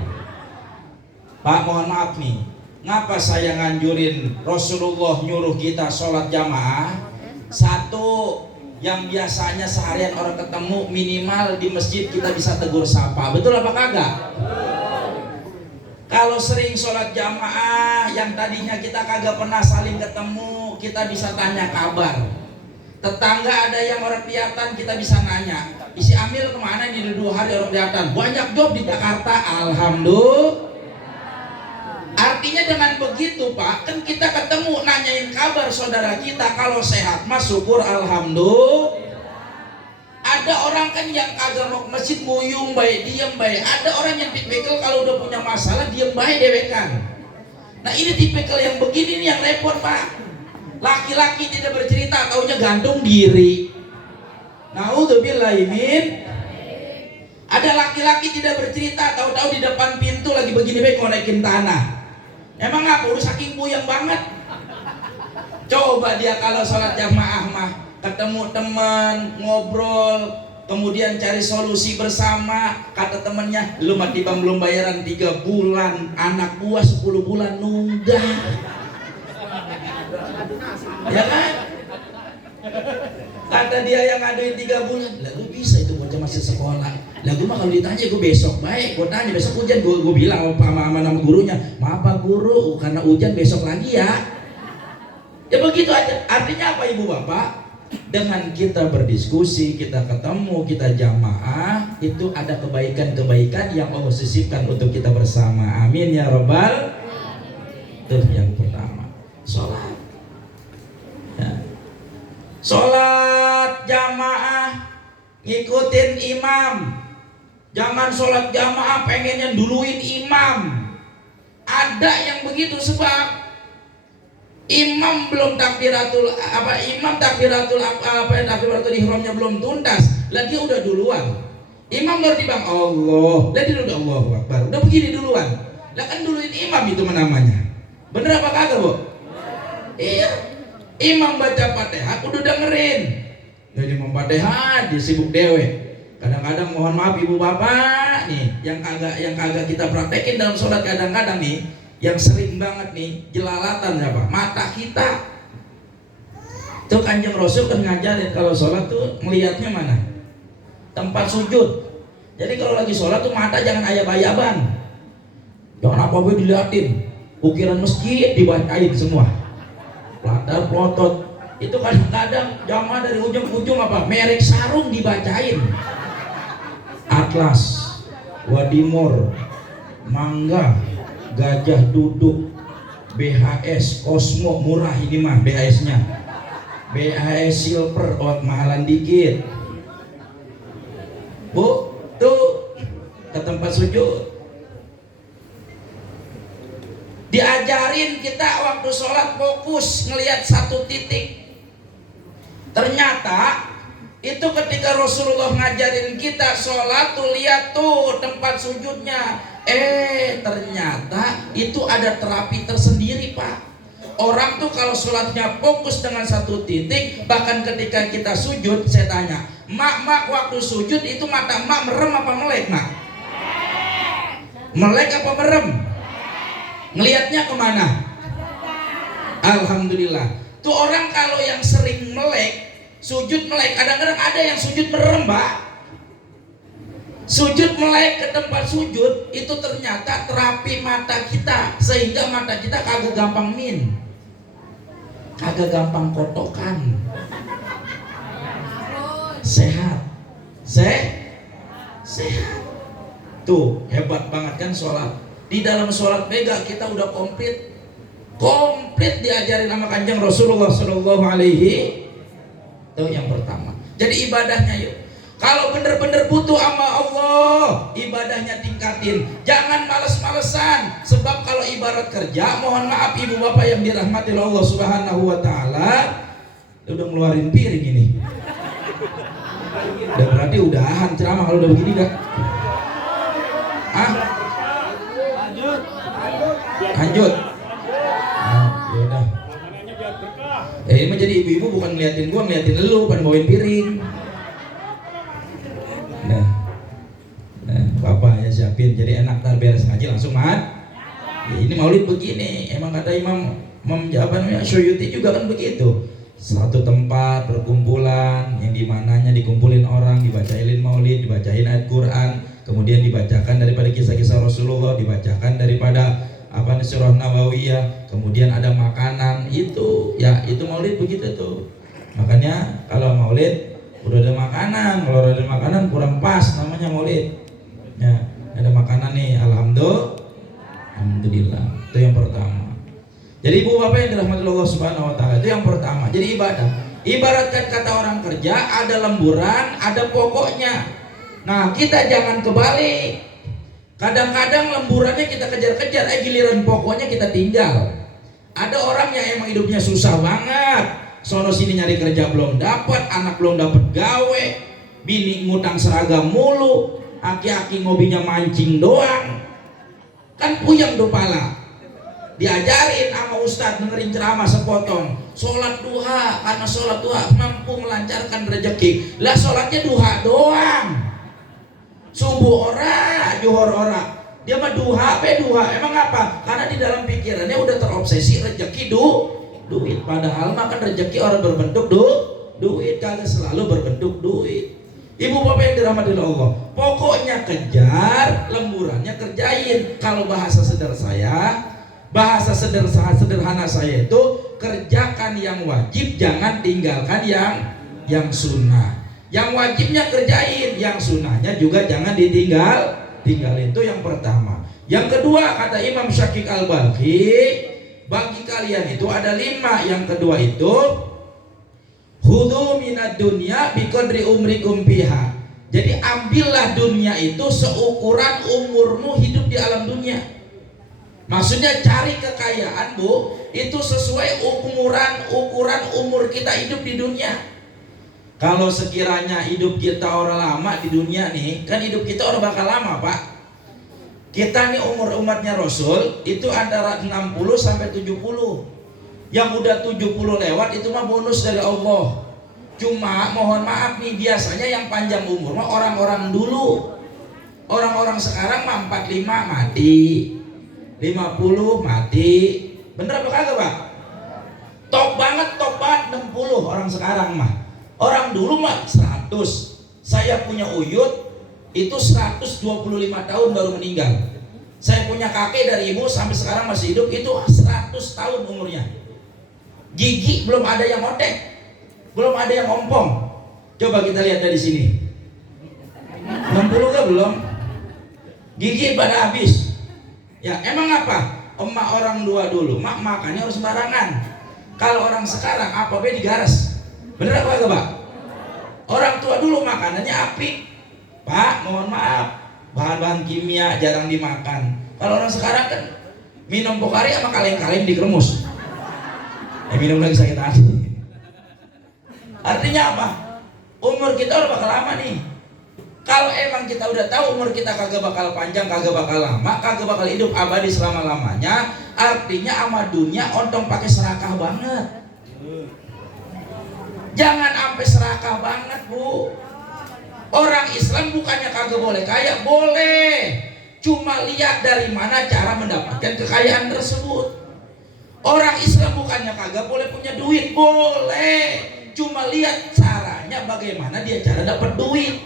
Pak, mohon maaf nih, ngapa saya nganjurin Rasulullah nyuruh kita sholat jamaah? Satu, yang biasanya seharian orang ketemu minimal di masjid kita bisa tegur sapa, betul apa kagak? Kalau sering sholat jamaah yang tadinya kita kagak pernah saling ketemu, kita bisa tanya kabar. Tetangga ada yang orang kelihatan, kita bisa nanya, isi Amil kemana nih 2 hari orang kelihatan? Banyak job di Jakarta, alhamdulillah. Artinya dengan begitu Pak, kan kita ketemu nanyain kabar saudara kita, kalau sehat mas syukur alhamdulillah. Ada orang kan yang kagak mau ke masjid muyung baik, diem baik. Ada orang yang tipikal kalau udah punya masalah diem baik dewekan. Nah ini tipikal yang begini nih yang repot Pak. Laki-laki tidak bercerita, taunya gantung diri. Naudzubillahi min. Ada laki-laki tidak bercerita, tahu-tahu di depan pintu lagi begini baik ngonekin tanah. Emang apa? Udah saking puyeng banget. Coba dia kalau sholat jamaah mah ketemu teman, ngobrol, kemudian cari solusi bersama. Kata temennya, lu mati bang belum bayaran 3 bulan, anak gua 10 bulan nunggah. Ya kan? Kata dia yang ngaduin 3 bulan, lah lu bisa itu bocah masih sekolah. Lah gue mah kalau ditanya gue besok baik, gue tanya besok hujan, gue bilang sama nama gurunya, maaf Pak Guru, karena hujan besok lagi ya. Ya begitu aja. Artinya apa Ibu Bapak? Dengan kita berdiskusi, kita ketemu, kita jamaah, itu ada kebaikan-kebaikan yang Allah sisipkan untuk kita bersama. Amin ya Rabbal. Itu yang pertama, sholat. Ya. Sholat jamaah ngikutin imam. Jangan sholat jamaah pengennya duluin imam. Ada yang begitu sebab imam belum takbiratul ihramnya belum tuntas, lah dia udah duluan. Imam baru dibang Allah, lah dia udah Allahu Akbar, udah begini duluan. Lah kan duluin imam itu namanya. Bener apa kagak, Bu? Iya. Imam baca Fatihah udah dengerin. Jadi Imam Fatihah dia sibuk dewe. Kadang-kadang mohon maaf Ibu Bapak nih, yang kagak kita praktekin dalam sholat kadang-kadang nih, yang sering banget nih jelalatan apa? Mata kita. Tuh Kanjeng Rasul kan ngajarin kalau sholat tuh melihatnya mana? Tempat sujud. Jadi kalau lagi sholat tuh mata jangan ayab-ayaban. Jangan apa-apa diliatin. Ukiran masjid dibacain semua. Latar plotot. Itu kadang-kadang jamaah dari ujung ke ujung apa? Merek sarung dibacain. Atlas, Wadimor, Mangga, Gajah Duduk, BHS, Cosmo, murah ini mah BHS-nya. BHS Silver, oh mahalan dikit. Bu, tuh ke tempat sujud. Diajarin kita waktu sholat fokus ngelihat satu titik. Ternyata itu ketika Rasulullah ngajarin kita sholat tuh lihat tuh tempat sujudnya. Ternyata itu ada terapi tersendiri Pak. Orang tuh kalau sholatnya fokus dengan satu titik, bahkan ketika kita sujud, saya tanya, mak waktu sujud itu mata mak merem apa melek mak? Melek apa merem? Ngelihatnya kemana? Alhamdulillah. Tuh orang kalau yang sering melek, sujud melek, kadang-kadang ada yang sujud merem Pak. Sujud melek ke tempat sujud itu ternyata terapi mata kita, sehingga mata kita kagak gampang kagak gampang kotokan, sehat. Tuh hebat banget kan sholat. Di dalam sholat mega kita udah komplit diajarin sama Kanjeng Rasulullah Shallallahu Alaihi. Itu yang pertama. Jadi ibadahnya yuk. Kalau bener-bener butuh sama Allah, ibadahnya tingkatin. Jangan males-malesan. Sebab kalau ibarat kerja, mohon maaf Ibu Bapak yang dirahmati Allah Subhanahu Wa Taala, udah ngeluarin piring ini. Udah berarti udahan ceramah kalau udah begini dah. Lanjut. Yaudah. Ini mah jadi ibu-ibu bukan ngeliatin gua, ngeliatin lu, bukan bawain piring. Nah, ngucapin, jadi enak tar beres ngaji langsung ya, ini maulid begini, emang kata Imam Suyuti juga kan begitu. Satu tempat perkumpulan yang dimananya dikumpulin orang, dibacain maulid, dibacain ayat Quran, kemudian dibacakan daripada kisah-kisah Rasulullah, dibacakan daripada surah Nawawiyah, kemudian ada makanan, itu ya itu maulid begitu tuh. Makanya kalau maulid udah ada makanan, kalau udah ada makanan kurang pas namanya maulid ya. Ada makanan nih, alhamdulillah, itu yang pertama. Jadi ibu bapak yang dirahmati Allah Subhanahu wa taala, itu yang pertama. Jadi ibadah, ibaratkan kata orang kerja, ada lemburan, ada pokoknya. Nah, kita jangan kebalik. Kadang-kadang lemburannya kita kejar-kejar, giliran pokoknya kita tinggal. Ada orang yang emang hidupnya susah banget, sono sini nyari kerja belum dapat, anak belum dapat gawe, bini ngutang seragam mulu, aki-aki ngobinya mancing doang, kan puyeng kepala. Diajarin sama ustadz, dengerin ceramah sepotong, sholat duha, karena sholat duha mampu melancarkan rezeki. Lah sholatnya duha doang, subuh ora, juhur ora, dia mah duha duha. Emang apa? Karena di dalam pikirannya udah terobsesi rezeki duit. Padahal makan rezeki orang berbentuk duit, kagak selalu berbentuk duit. Ibu bapak yang dirahmati Allah, pokoknya kejar, lemburannya kerjain. Kalau bahasa sederhana saya itu, kerjakan yang wajib, jangan tinggalkan yang sunnah. Yang wajibnya kerjain, yang sunnahnya juga jangan tinggalin. Itu yang pertama. Yang kedua, kata Imam Syakik Al-Balkhi, bagi kalian itu ada 5. Yang kedua itu, khudhu minad dunya biqadri umrikum fiha. Jadi ambillah dunia itu seukuran umurmu hidup di alam dunia. Maksudnya cari kekayaan, Bu, itu sesuai ukuran umur kita hidup di dunia. Kalau sekiranya hidup kita orang lama di dunia nih, kan hidup kita orang bakal lama, Pak. Kita nih umur umatnya Rasul itu antara 60 sampai 70. Yang udah 70 lewat itu mah bonus dari Allah. Cuma mohon maaf nih, biasanya yang panjang umur mah orang-orang dulu. Orang-orang sekarang mah 45 mati, 50 mati. Bener apa kagak, Pak? Top banget 60 orang sekarang mah. Orang dulu mah 100. Saya punya uyut itu 125 tahun baru meninggal. Saya punya kakek dari ibu sampai sekarang masih hidup, itu 100 tahun umurnya. Gigi belum ada yang otek, belum ada yang ompong. Coba kita lihat dari sini. 60 kan belum? Gigi pada habis. Ya emang apa? Emak orang tua dulu, mak makannya harus sembarangan. Kalau orang sekarang apa be digaras. Bener apa enggak, Pak? Orang tua dulu makanannya apik. Pak, mohon maaf, bahan-bahan kimia jarang dimakan. Kalau orang sekarang kan minum Pokari sama kaleng-kaleng dikeremus. Minum lagi sakit hati. Artinya apa? Umur kita udah bakal lama nih. Kalau emang kita udah tahu umur kita kagak bakal panjang, kagak bakal lama, kagak bakal hidup abadi selama-lamanya, artinya sama dunia ontong pakai serakah banget. Jangan sampai serakah banget, Bu. Orang Islam bukannya kagak boleh kaya, boleh. Cuma lihat dari mana cara mendapatkan kekayaan tersebut. Orang Islam bukannya kagak boleh punya duit, boleh. Cuma lihat caranya bagaimana dia cara dapat duit.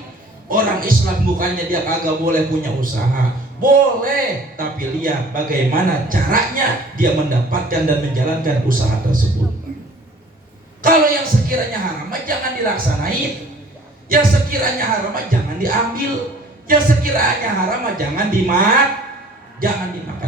Orang Islam bukannya dia kagak boleh punya usaha, boleh. Tapi lihat bagaimana caranya dia mendapatkan dan menjalankan usaha tersebut. Kalau yang sekiranya haram jangan dilaksanain. Yang sekiranya haram jangan diambil. Yang sekiranya haram jangan dimakan.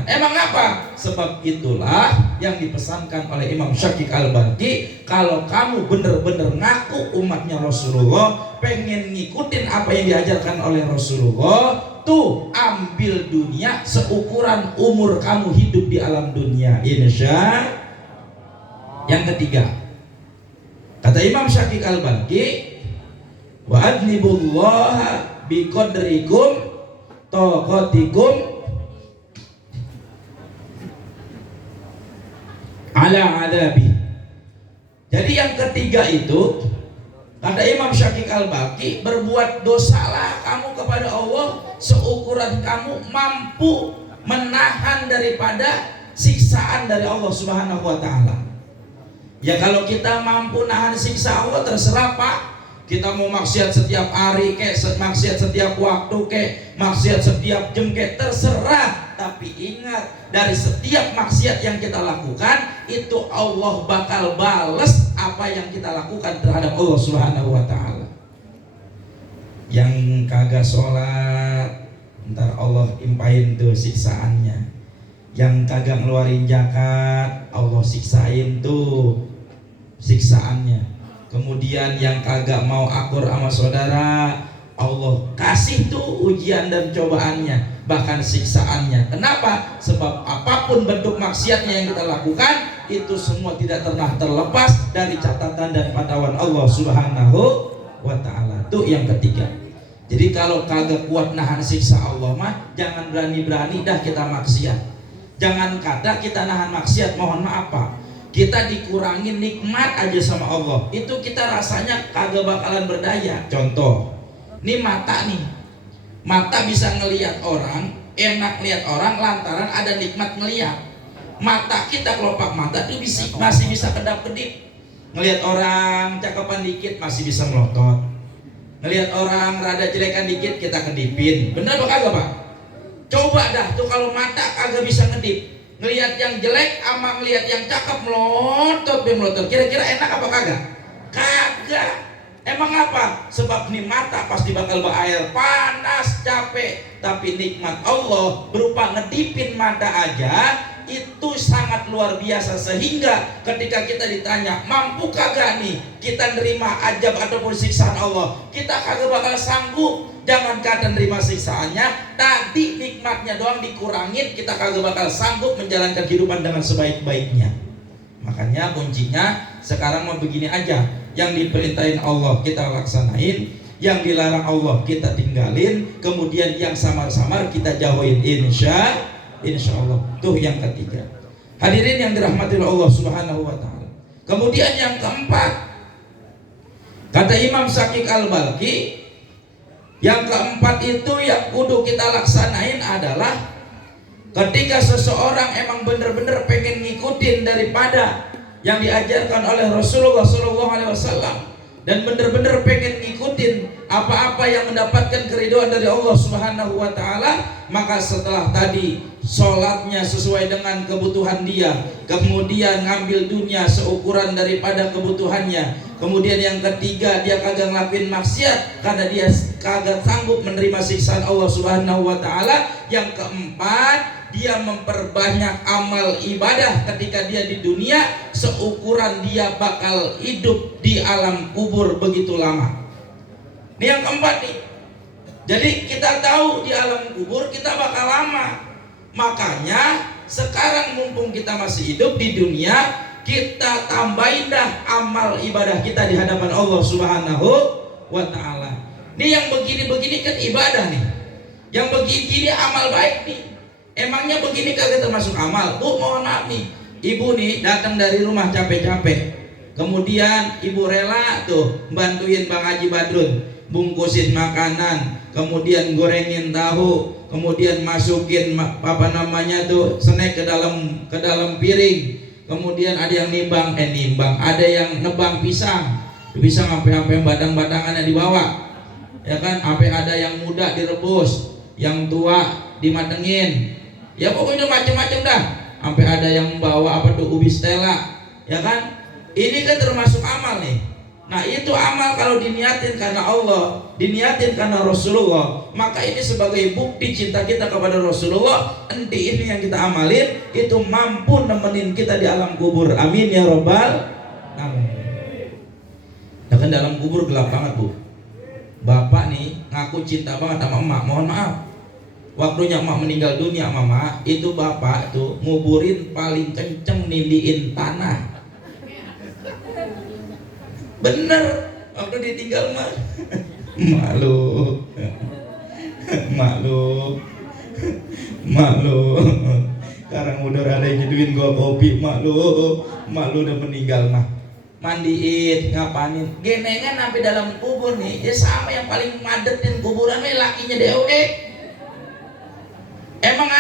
Emang apa? Sebab itulah yang dipesankan oleh Imam Syakik Al-Balkhi, kalau kamu bener-bener ngaku umatnya Rasulullah, pengen ngikutin apa yang diajarkan oleh Rasulullah, tuh ambil dunia seukuran umur kamu hidup di alam dunia, insya. Yang ketiga, kata Imam Syakik Al-Balkhi, wa adnibullaha biqadrikum taqatikum ala adabi. Jadi yang ketiga itu, kata Imam Syakik Al-Balkhi, berbuat dosalah kamu kepada Allah seukuran ukuran kamu mampu menahan daripada siksaan dari Allah Subhanahu wa taala. Ya kalau kita mampu nahan siksa Allah, terserah Pak. Kita mau maksiat setiap hari kek, maksiat setiap waktu kek, maksiat setiap jam kek, terserah. Tapi ingat, dari setiap maksiat yang kita lakukan, itu Allah bakal bales apa yang kita lakukan terhadap Allah Subhanahu wa taala. Yang kagak sholat, ntar Allah impain tuh siksaannya. Yang kagak ngeluarin zakat, Allah siksain tuh siksaannya. Kemudian yang kagak mau akur sama saudara, Allah kasih tuh ujian dan cobaannya, bahkan siksaannya. Kenapa? Sebab apapun bentuk maksiatnya yang kita lakukan, itu semua tidak pernah terlepas dari catatan dan pantauan Allah Subhanahu wa ta'ala. Itu yang ketiga. Jadi kalau kagak kuat nahan siksa Allah mah, jangan berani-berani dah kita maksiat. Jangan kata kita nahan maksiat, mohon maaf Pak, kita dikurangin nikmat aja sama Allah, itu kita rasanya kagak bakalan berdaya. Contoh, ini mata nih, mata bisa ngelihat orang, enak lihat orang lantaran ada nikmat ngelihat. Mata kita, kelopak mata tuh masih bisa kedap-kedip. Ngelihat orang cakepan dikit masih bisa melotot, ngelihat orang rada jelekan dikit kita kedipin. Bener apa kagak Pak? Coba dah tuh kalau mata kagak bisa ngedip, ngelihat yang jelek sama ngelihat yang cakep melotot. Kira-kira enak apa kagak? Kagak. Emang apa? Sebab nih mata pasti bakal berair, panas, capek. Tapi nikmat Allah berupa ngedipin mata aja itu sangat luar biasa, sehingga ketika kita ditanya mampu kagak nih kita nerima ajab ataupun siksaan Allah, kita kagak bakal sanggup. Jangan kata nerima siksaannya, tadi nikmatnya doang dikurangin, kita kagak bakal sanggup menjalankan kehidupan dengan sebaik-baiknya. Makanya kuncinya sekarang mau begini aja, yang diperintahin Allah kita laksanain, yang dilarang Allah kita tinggalin, kemudian yang samar-samar kita jauhin, insya Allah. Tuh yang ketiga. Hadirin yang dirahmati Allah Subhanahu wa ta'ala. Kemudian yang keempat, kata Imam Syakik Al-Balki, yang keempat itu yang kudu kita laksanain adalah ketika seseorang emang bener-bener pengen ngikutin daripada yang diajarkan oleh Rasulullah SAW dan bener-bener pengen ngikutin apa-apa yang mendapatkan keridhaan dari Allah Subhanahu wa ta'ala, maka setelah tadi sholatnya sesuai dengan kebutuhan dia, kemudian ngambil dunia seukuran daripada kebutuhannya, kemudian yang ketiga dia kagak ngelakuin maksiat karena dia kagak sanggup menerima siksaan Allah Subhanahu wa ta'ala, yang keempat dia memperbanyak amal ibadah ketika dia di dunia seukuran dia bakal hidup di alam kubur begitu lama. Ini yang keempat nih. Jadi kita tahu di alam kubur kita bakal lama. Makanya sekarang mumpung kita masih hidup di dunia, kita tambahin dah amal ibadah kita di hadapan Allah Subhanahu wa ta'ala. Ini yang begini-begini kan ibadah nih, yang begini amal baik nih. Emangnya begini kagak termasuk amal? Bu, mohon maaf nih, ibu nih datang dari rumah capek-capek, kemudian ibu rela tuh bantuin Bang Haji Badrun bungkusin makanan, kemudian gorengin tahu, kemudian masukin apa namanya tuh snack ke dalam piring, kemudian ada yang nimbang, ada yang nebang pisang sampai badang-badangannya dibawa, ya kan? Sampai ada yang muda direbus, yang tua dimatengin, ya pokoknya macam-macam dah. Sampai ada yang bawa apa tuh ubi stella, ya kan? Ini kan termasuk amal nih. Nah itu amal kalau diniatin karena Allah, diniatin karena Rasulullah, maka ini sebagai bukti cinta kita kepada Rasulullah. Enti ini yang kita amalin itu mampu nemenin kita di alam kubur. Amin ya robbal alamin. Nah kan dalam kubur gelap banget bu. Bapak nih ngaku cinta banget sama emak, mohon maaf, waktunya emak meninggal dunia mama, itu bapak tuh nguburin paling kenceng nindiin tanah. Bener, waktu ditinggal mah malu. Sekarang udah ada yang nyeduin gua kopi, malu udah meninggal mah. Mandiin, ngapain? Genengan sampai dalam kubur nih, ya sama yang paling madetin kuburannya lakinya dewe.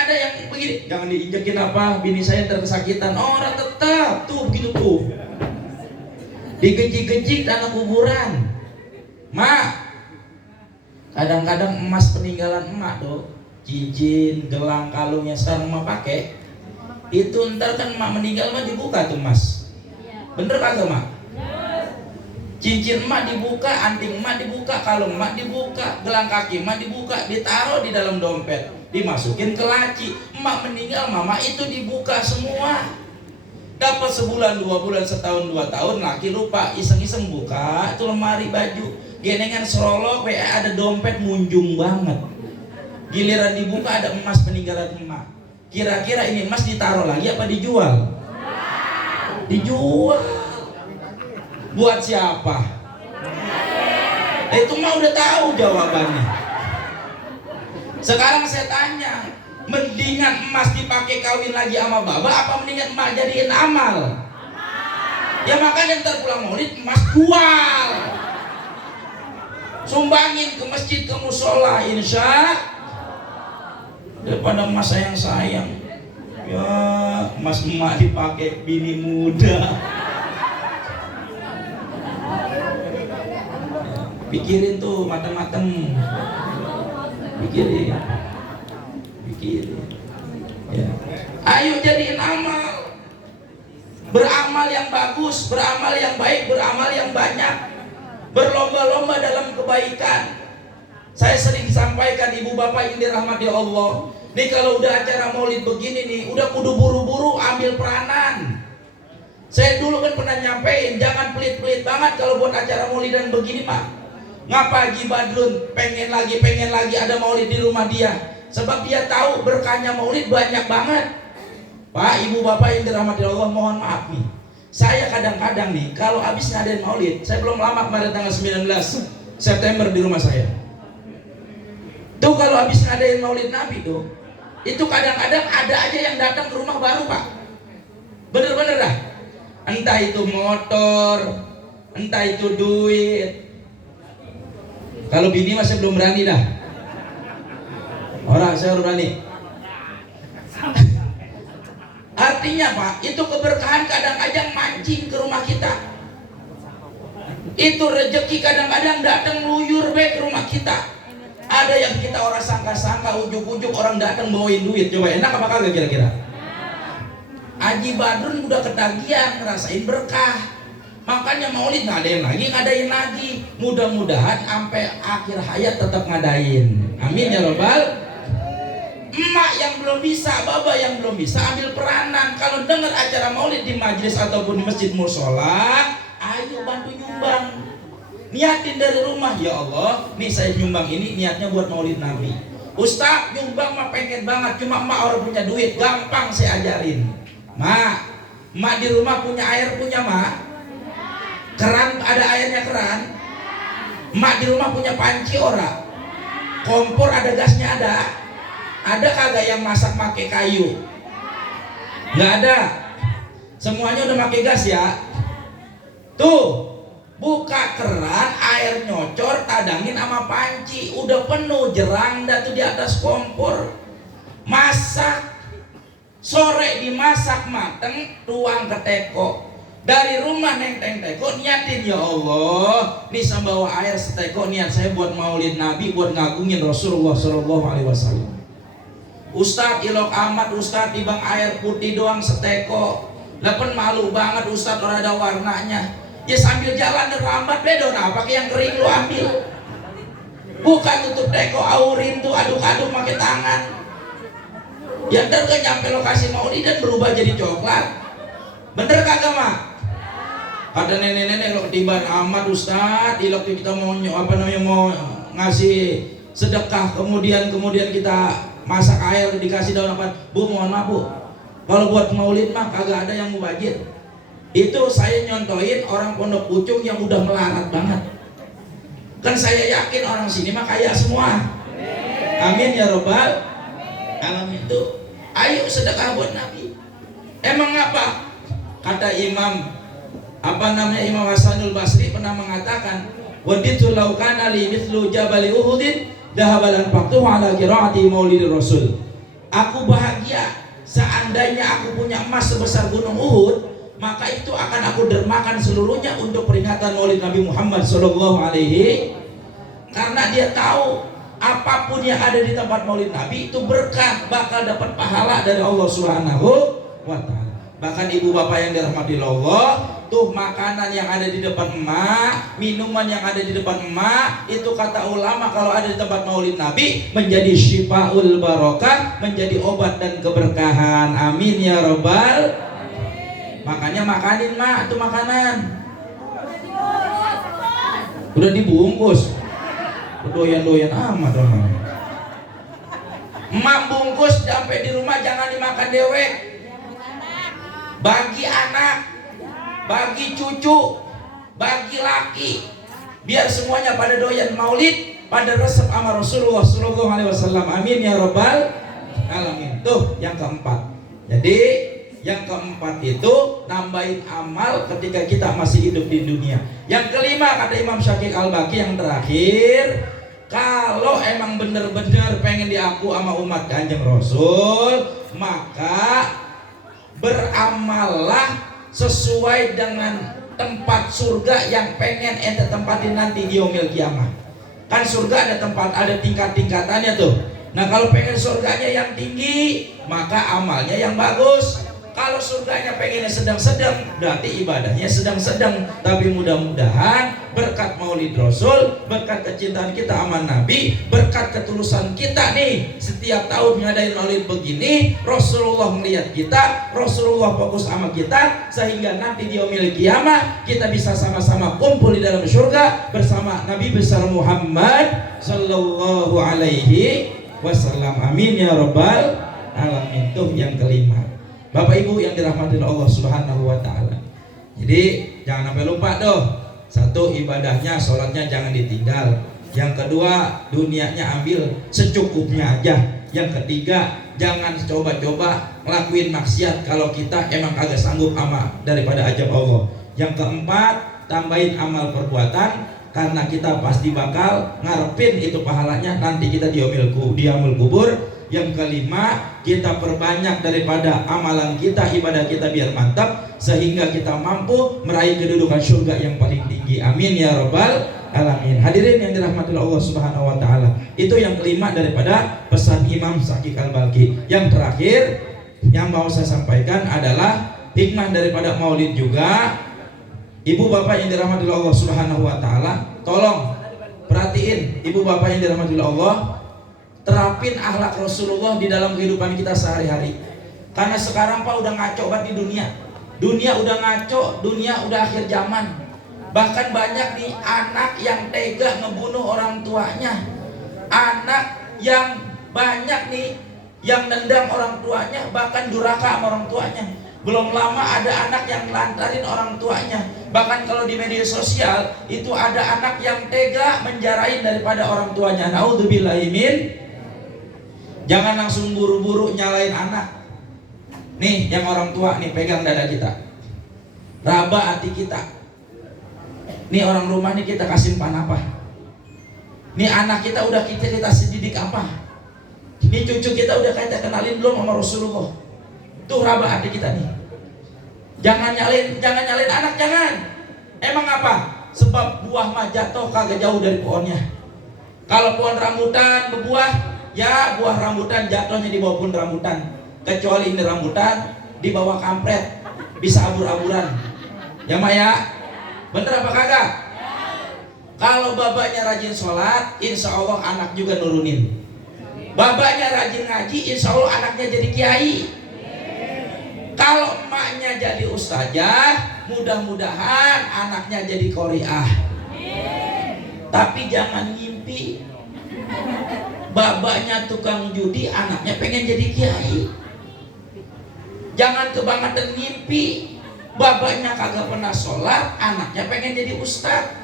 ada yang begini, jangan diinjekin apa, bini saya terkesakitan. Orang tetap tuh begitu tuh, digejik-gejik tanah kuburan. Mak, kadang-kadang emas peninggalan emak tuh, cincin, gelang, kalung yang sekarang emak pakai, itu ntar kan emak meninggal mah dibuka tuh mas. Bener kagak mak? Cincin emak dibuka, anting emak dibuka, kalung emak dibuka, gelang kaki emak dibuka, ditaruh di dalam dompet, dimasukin ke laci. Emak meninggal, mama itu dibuka semua. Dapat sebulan, 2 bulan, setahun, 2 tahun, laki lupa, iseng-iseng buka itu lemari baju, genengan serolok, ada dompet munjung banget. Giliran dibuka ada emas peninggalan emak. Kira-kira ini emas ditaruh lagi apa dijual? Dijual. Buat siapa? Itu mah udah tahu jawabannya. Sekarang saya tanya, mendingan emas dipakai kawin lagi sama baba apa mendingan emas jadiin amal? Ya makanya ntar pulang maulid emas jual, sumbangin ke masjid, ke musola, insya daripada emas sayang-sayang. Ya emas emak dipakai bini muda. Pikirin tuh mateng-mateng, pikirin ya. Ayo jadiin amal, beramal yang bagus, beramal yang baik, beramal yang banyak, berlomba-lomba dalam kebaikan. Saya sering sampaikan ibu bapak yang dirahmati Allah, nih kalau udah acara maulid begini nih, udah kudu buru-buru ambil peranan. Saya dulu kan pernah nyampein, jangan pelit-pelit banget kalau buat acara maulidan begini mah. Ngapa Haji Badrun pengen lagi ada maulid di rumah dia? Sebab dia tahu berkahnya maulid banyak banget. Pak, ibu bapak yang dirahmati Allah, mohon maaf nih, saya kadang-kadang nih kalau habis ngadain maulid, saya belum lama kemarin tanggal 19 September di rumah saya tuh, kalau habis ngadain maulid Nabi tuh, itu kadang-kadang ada aja yang datang ke rumah baru pak. Bener-bener dah, entah itu motor, entah itu duit. Kalau bini masih belum berani dah. Orang saya berani. Artinya pak, itu keberkahan kadang-kadang mancing ke rumah kita. Itu rezeki kadang-kadang datang luyur baik ke rumah kita. Ada yang kita orang sangka-sangka, ujuk-ujuk orang datang bawain duit. Coba enak apa kagak kira-kira? Haji Badrun udah ketagihan ngerasain berkah. Makanya maulid ngadain lagi. Mudah-mudahan sampai akhir hayat tetap ngadain. Amin ya robbal. Emak yang belum bisa, baba yang belum bisa, ambil peranan. Kalau dengar acara maulid di majelis ataupun di masjid musola, ayo bantu nyumbang. Niatin dari rumah, ya Allah, nih saya nyumbang ini niatnya buat maulid Nabi. Ustaz nyumbang mah pengen banget, cuma emak orang punya duit, gampang saya ajarin. Mak di rumah punya air, punya mak? Keran, ada airnya keran? Emak di rumah punya panci ora? Kompor ada, gasnya ada? Ada kagak yang masak pakai kayu? Nggak ada. Semuanya udah pakai gas ya. Tuh, buka keran, air nyocor, tadangin sama panci, udah penuh jeranda tuh di atas kompor. Masak, sore dimasak mateng, tuang ke teko. Dari rumah neng teko, niatin, ya Allah, nih saya bawa air seteko, niat saya buat maulid Nabi, buat ngagungin Rasulullah SAW. Ustadz ilok amat, Ustadz dibang air putih doang seteko. Lepen malu banget Ustadz, orang ada warnanya. Ya sambil jalan terlambat bedo, nah pakai yang kering lu ambil. Bukan tutup teko, aurin tuh aduk-aduk pakai tangan. Ya ntar kan nyampe lokasi maulid dan berubah jadi coklat. Bener kagak mak? Kata nenek-nenek lo ketiban amat Ustadz, ilok kita mau mau ngasih sedekah, kemudian kita masak air dikasih daun apa? Bu mohon maaf bu, kalau buat maulid mah kagak ada yang mubazir. Itu saya nyontohin orang Pondok Pucung yang udah melarat banget. Kan saya yakin orang sini mah kaya semua. Amin ya robbal alamin. Itu ayo sedekah buat Nabi. Emang apa? Kata Imam Imam Hasanul Basri pernah mengatakan, waditu law kana li mithlu jabal Uhudin dahabalan faqtu ala qiraati maulidir rasul. Aku bahagia seandainya aku punya emas sebesar gunung Uhud, maka itu akan aku dermakan seluruhnya untuk peringatan Maulid Nabi Muhammad Sallallahu Alaihi. Karena dia tahu apapun yang ada di tempat Maulid Nabi itu berkah, bakal dapat pahala dari Allah Subhanahu wa Ta'ala. Bahkan ibu bapak yang dirahmati Allah, tuh makanan yang ada di depan emak, minuman yang ada di depan emak, itu kata ulama kalau ada di tempat Maulid Nabi menjadi syifaul barokah, menjadi obat dan keberkahan. Amin ya robbal. Makanya makanin mak, itu makanan udah dibungkus. Doyan-doyan amat orang. Emak bungkus sampai di rumah jangan dimakan dewek. Bagi anak, bagi cucu, bagi laki, biar semuanya pada doyan maulid, pada resep sama Rasulullah Sallallahu Alaihi Wasallam. Amin ya robbal alamin. Tuh yang keempat. Jadi yang keempat itu nambahin amal ketika kita masih hidup di dunia. Yang kelima kata Imam Syafi'i Al-Baqi yang terakhir, kalau emang bener-bener pengen diaku sama umat Kanjeng Rasul, maka beramallah sesuai dengan tempat surga yang pengen ente tempatin nanti di yaumil kiamah. Kan surga ada tempat, ada tingkat-tingkatannya tuh. Nah kalau pengen surganya yang tinggi, maka amalnya yang bagus. Kalau surganya pengennya sedang-sedang, berarti ibadahnya sedang-sedang. Tapi mudah-mudahan berkat Maulid Rasul, berkat kecintaan kita sama Nabi, berkat ketulusan kita nih, setiap tahun ngadain Maulid begini, Rasulullah melihat kita, Rasulullah fokus sama kita, sehingga nanti di yaumil qiyamah kita bisa sama-sama kumpul di dalam surga bersama Nabi besar Muhammad Sallallahu Alaihi Wasallam. Amin ya robbal alamin. Tuh yang kelima. Bapak Ibu yang dirahmati Allah Subhanahu wa Ta'ala. Jadi jangan sampai lupa doh. Satu, ibadahnya, sholatnya jangan ditinggal. Yang kedua, dunianya ambil secukupnya aja. Yang ketiga, jangan coba-coba ngelakuin maksiat kalau kita emang kagak sanggup ama daripada ajab Allah. Yang keempat, tambahin amal perbuatan, karena kita pasti bakal ngarepin itu pahalanya nanti kita di yaumul kubur. Yang kelima, kita perbanyak daripada amalan kita, ibadah kita biar mantap, sehingga kita mampu meraih kedudukan surga yang paling tinggi. Amin ya robbal alamin. Hadirin yang dirahmati Allah Subhanahu wa Ta'ala. Itu yang kelima daripada pesan Imam Syafi'i Al-Baqi. Yang terakhir yang mau saya sampaikan adalah hikmah daripada maulid juga. Ibu bapak yang dirahmati Allah Subhanahu wa Ta'ala, tolong perhatiin ibu bapak yang dirahmati Allah, terapin akhlak Rasulullah di dalam kehidupan kita sehari-hari. Karena sekarang Pak udah ngaco banget di dunia. Dunia udah ngaco, dunia udah akhir zaman. Bahkan banyak nih anak yang tega ngebunuh orang tuanya. Anak yang banyak nih yang nendang orang tuanya, bahkan durhaka sama orang tuanya. Belum lama ada anak yang lantarin orang tuanya. Bahkan kalau di media sosial itu ada anak yang tega menjarahin daripada orang tuanya. Naudzubillahi min. Jangan langsung buru-buru nyalain anak. Nih yang orang tua nih pegang dada kita, raba hati kita. Nih orang rumah nih kita kasih pan apa? Nih anak kita udah kita didik apa? Nih cucu kita udah kita kenalin belum sama Rasulullah? Tuh raba hati kita nih. Jangan nyalain anak, jangan. Emang apa? Sebab buah mah jatuh kagak jauh dari pohonnya. Kalau pohon rambutan berbuah, ya buah rambutan jatuhnya di bawah pohon rambutan. Kecuali ini rambutan di bawah kampret, bisa abur-aburan. Ya mak ya, bener apa kagak? Kalau babanya rajin sholat, insya Allah anak juga nurunin. Babanya rajin ngaji, insya Allah anaknya jadi kiai. Kalau emaknya jadi ustazah, mudah-mudahan anaknya jadi qoriah. Tapi jangan ngimpi babanya tukang judi, anaknya pengen jadi kiai. Jangan kebangetan ngimpi babanya kagak pernah sholat, anaknya pengen jadi ustaz.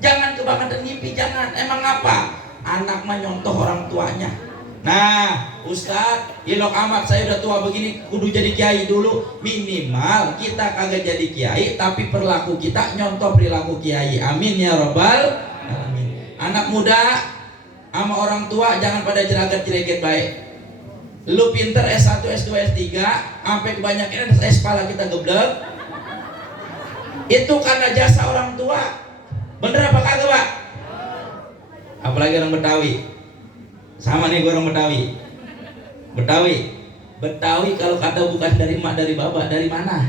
Jangan kebangetan ngimpi, jangan. Emang apa? Anak mah nyontoh orang tuanya. Nah, Ustaz, ilok amat saya udah tua begini, kudu jadi kiai dulu. Minimal kita kagak jadi kiai, tapi perilaku kita nyontoh perilaku kiai. Amin ya robbal alamin. Anak muda sama orang tua jangan pada jeragat jereget baik. Lu pinter S1, S2, S3, sampai kebanyakan S kepala kita geblek. Itu karena jasa orang tua. Bener apa kagak, Pak? Apalagi orang Betawi. Sama nih gue orang Betawi kalau kata bukan dari emak dari bapak, dari mana?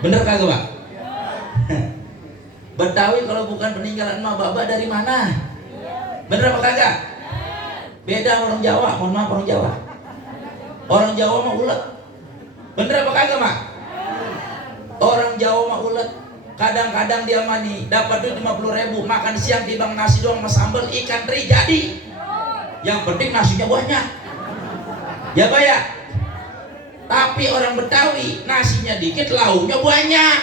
Bener kagak, Pak? Betawi kalau bukan peninggalan emak bapak dari mana? Bener apa kagak? Beda orang Jawa, mohon maaf orang Jawa. Orang Jawa mah ulet. Bener apa kagak, Mak? Orang Jawa mah ulet. Kadang-kadang dia mani dapat duit 50.000, makan siang timbang nasi doang sama sambal ikan teri jadi. Yang penting nasinya banyak. Ya Pak ya. Tapi orang Betawi nasinya dikit, lauknya banyak.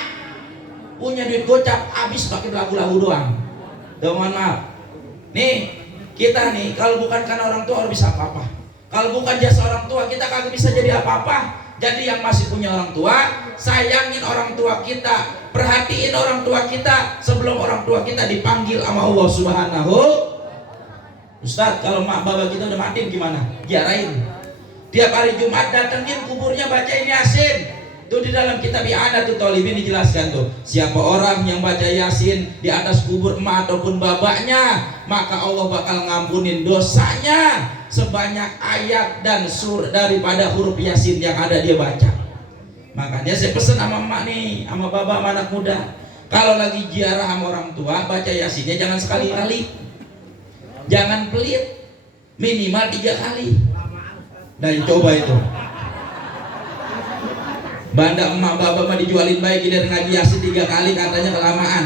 Punya duit gocap, habis pakai lagu-lagu doang. Mohon maaf. Nih, kita nih kalau bukan karena orang tua harus bisa apa-apa. Kalau bukan jasa orang tua kita kagak bisa jadi apa-apa. Jadi yang masih punya orang tua, sayangin orang tua kita, perhatiin orang tua kita sebelum orang tua kita dipanggil sama Allah Subhanahu. Ustaz, kalau mak bapak kita udah mati gimana? Ziarahin. Tiap hari Jumat datengin kuburnya, bacain Yasin. Itu di dalam kitab I'anatul Talibin dijelaskan tuh, siapa orang yang baca Yasin di atas kubur emak ataupun babaknya, maka Allah bakal ngampunin dosanya sebanyak ayat dan sur daripada huruf Yasin yang ada dia baca. Makanya saya pesan sama emak nih, sama bapak, sama anak muda, kalau lagi ziarah sama orang tua, baca Yasinnya jangan sekali-kali, jangan pelit, minimal 3 kali. Dan coba itu banda emak bapak mah dijualin baik, giliran ngaji Yasin 3 kali katanya kelamaan.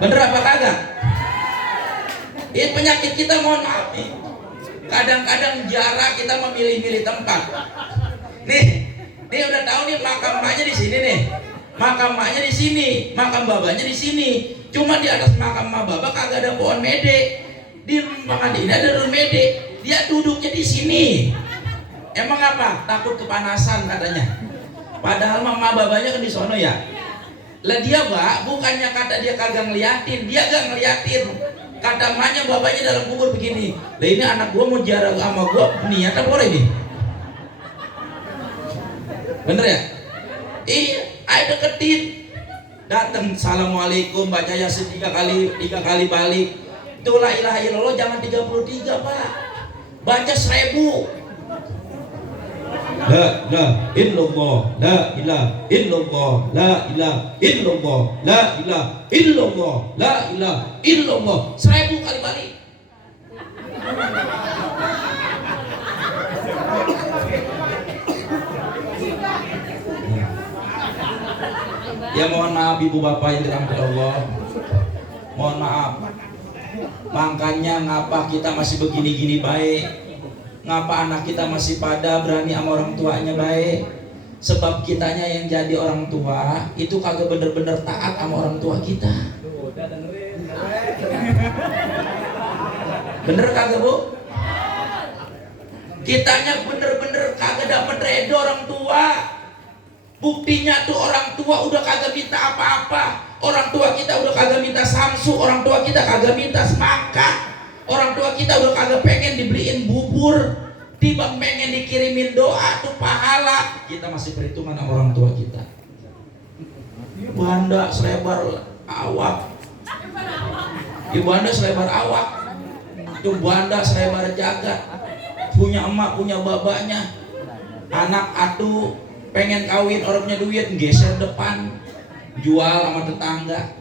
Bener apa kagak? Ini penyakit kita, mohon maaf nih. Kadang-kadang jarak kita memilih-milih tempat. Nih udah tahu nih makam emaknya di sini nih, makam emaknya di sini, makam babanya di sini. Cuma di atas makam emak bapak kagak ada pohon mede. Di makam ini ada pohon mede. Dia duduknya di sini. Emang apa? Takut kepanasan katanya. Padahal mama babanya kan di sono ya. Lah dia, Pak, bukannya kata dia kagak ngeliatin, dia gak ngeliatin. Kata emaknya babanya dalam kubur begini, lah ini anak gua mau ziarah sama gua, niatnya boleh nih. Bener ya? Iya, ayo deketin. Datang, assalamualaikum, baca Yasin 3 kali balik. Itu la ilaha illallah jangan 33, Pak. Baca 1000. La ilaha illallah, la ilaha illallah, la ilaha illallah, la ilaha illallah, la ilaha illallah 1000 kali balik. Ya mohon maaf ibu bapak yang dirahmati Allah, mohon maaf. Makanya ngapa kita masih begini-gini baik, ngapa anak kita masih pada berani sama orang tuanya baik? Sebab kitanya yang jadi orang tua itu kagak bener-bener taat sama orang tua kita. Bener kagak, Bu? Kitanya bener-bener kagak dapet redo orang tua. Buktinya tuh orang tua udah kagak minta apa-apa. Orang tua kita udah kagak minta samsu, orang tua kita kagak minta semangka. Orang tua kita udah kagak pengen dibeliin bubur, tiba pengen dikirimin doa tuh pahala. Kita masih perhitungan sama orang tua kita. Banda selebar awak, ibu anda selebar awak, tuh banda selebar jagat. Punya emak, punya babanya. Anak atuh pengen kawin, orang punya duit, geser depan, jual sama tetangga.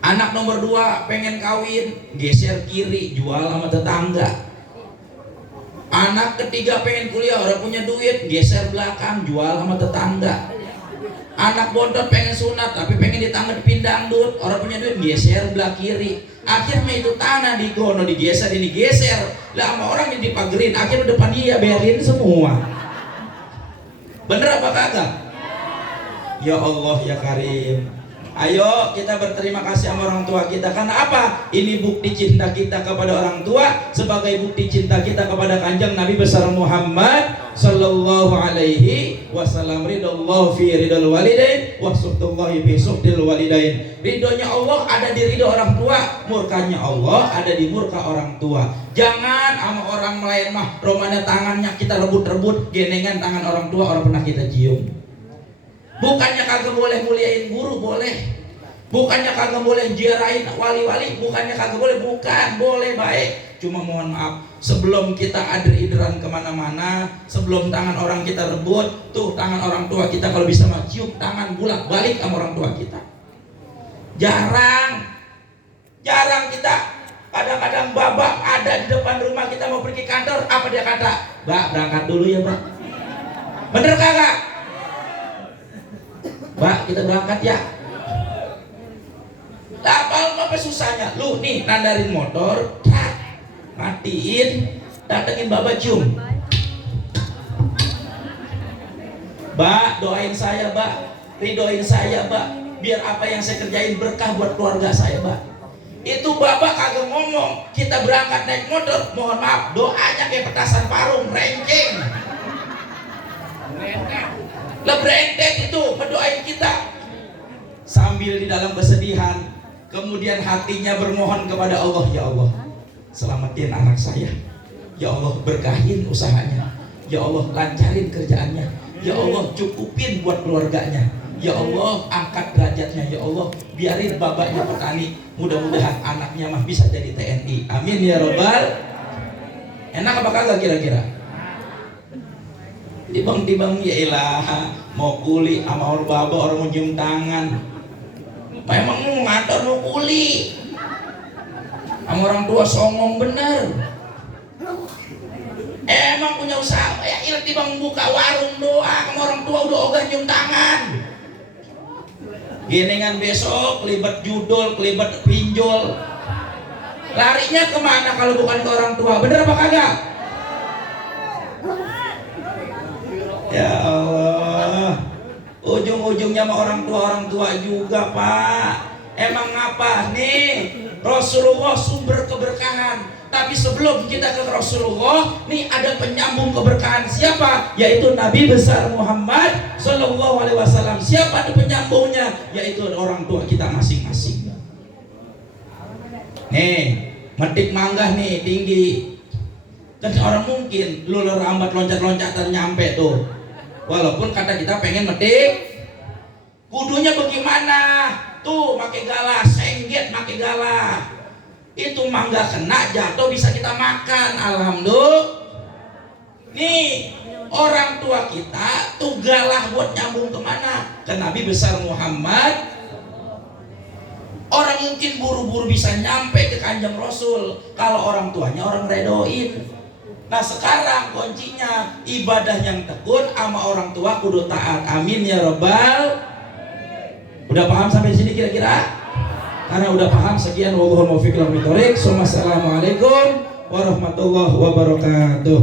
Anak nomor 2 pengen kawin, geser kiri, jual sama tetangga. Anak ketiga pengen kuliah, orang punya duit, geser belakang, jual sama tetangga. Anak bontot pengen sunat, tapi pengen ditangga dipindah dangdut, orang punya duit, geser belah kiri. Akhirnya itu tanah digono, digeser, ini geser. Lah sama orang yang dipagerin, akhirnya depan dia berin semua. Bener apa kagak? Ya Allah ya Karim. Ayo kita berterima kasih sama orang tua kita. Karena apa? Ini bukti cinta kita kepada orang tua, sebagai bukti cinta kita kepada Kanjeng Nabi besar Muhammad sallallahu alaihi wasallam. Ridallahu fi ridal walidain wa suhtullahi fi suhtil walidain. Ridhonya Allah ada di ridho orang tua, murkanya Allah ada di murka orang tua. Jangan sama orang lain mah romanya tangannya kita rebut-rebut, genengan tangan orang tua orang pernah kita cium. Bukannya kagak boleh muliain guru, boleh. Bukannya kagak boleh ziarahin wali-wali, bukannya kagak boleh, bukan, boleh baik. Cuma mohon maaf, sebelum kita adri-idran kemana-mana, sebelum tangan orang kita rebut, tuh tangan orang tua kita kalau bisa mah cium tangan bulak balik sama orang tua kita. Jarang kita. Kadang-kadang babak ada di depan rumah kita mau pergi kantor, apa dia kata? Mbak, berangkat dulu ya, Mbak. Bener kagak? Mbak, kita berangkat ya. Apa susahnya? Lu nih nandarin motor, matiin, datengin Bapak cium. Mbak, doain saya, Mbak. Ridoin saya, Mbak. Biar apa yang saya kerjain berkah buat keluarga saya, Mbak. Itu Bapak kagak ngomong, kita berangkat naik motor, mohon maaf, doanya kayak petasan parung, renceng. Lebrentet itu mendoain kita sambil di dalam kesedihan, kemudian hatinya bermohon kepada Allah, ya Allah selamatin anak saya, ya Allah berkahin usahanya, ya Allah lancarin kerjaannya, ya Allah cukupin buat keluarganya, ya Allah angkat derajatnya, ya Allah biarin bapaknya petani, mudah-mudahan anaknya mah bisa jadi TNI, amin ya robbal. Enak apa kagak kira-kira? Timbang-timbang ya ilah mau kuli sama orang baba orang mau cium tangan, memang mau ngantor mau kuli sama orang tua songong bener. Emang punya usaha ya ilah timbang buka warung doa sama orang tua udah ogah cium tangan. Genengan besok kelibat judul, kelibat pinjol, larinya kemana kalau bukan ke orang tua? Bener apa kagak? Ya Allah, ujung-ujungnya sama orang tua juga Pak. Emang apa nih? Rasulullah sumber keberkahan. Tapi sebelum kita ke Rasulullah, nih ada penyambung keberkahan siapa? Yaitu Nabi besar Muhammad Sallallahu Alaihi Wasallam. Siapa tuh penyambungnya? Yaitu orang tua kita masing-masing. Nih, metik mangga nih tinggi. Kan orang mungkin lu lambat loncat-loncatan nyampe tuh. Walaupun kata kita pengen metik, kudunya bagaimana? Tuh pakai galah, sengget pakai galah. Itu mangga kena jatuh bisa kita makan, alhamdulillah. Nih orang tua kita tuh galah buat nyambung kemana? Ke Nabi besar Muhammad. Orang mungkin buru-buru bisa nyampe ke Kanjeng Rasul kalau orang tuanya orang redoin. Nah sekarang kuncinya ibadah yang tekun sama orang tua kudu taat. Amin ya robbal. Udah paham sampai sini kira-kira? Karena udah paham sekian. Wallahul muwaffiq ila aqwamit thoriq. Assalamualaikum warahmatullahi wabarakatuh.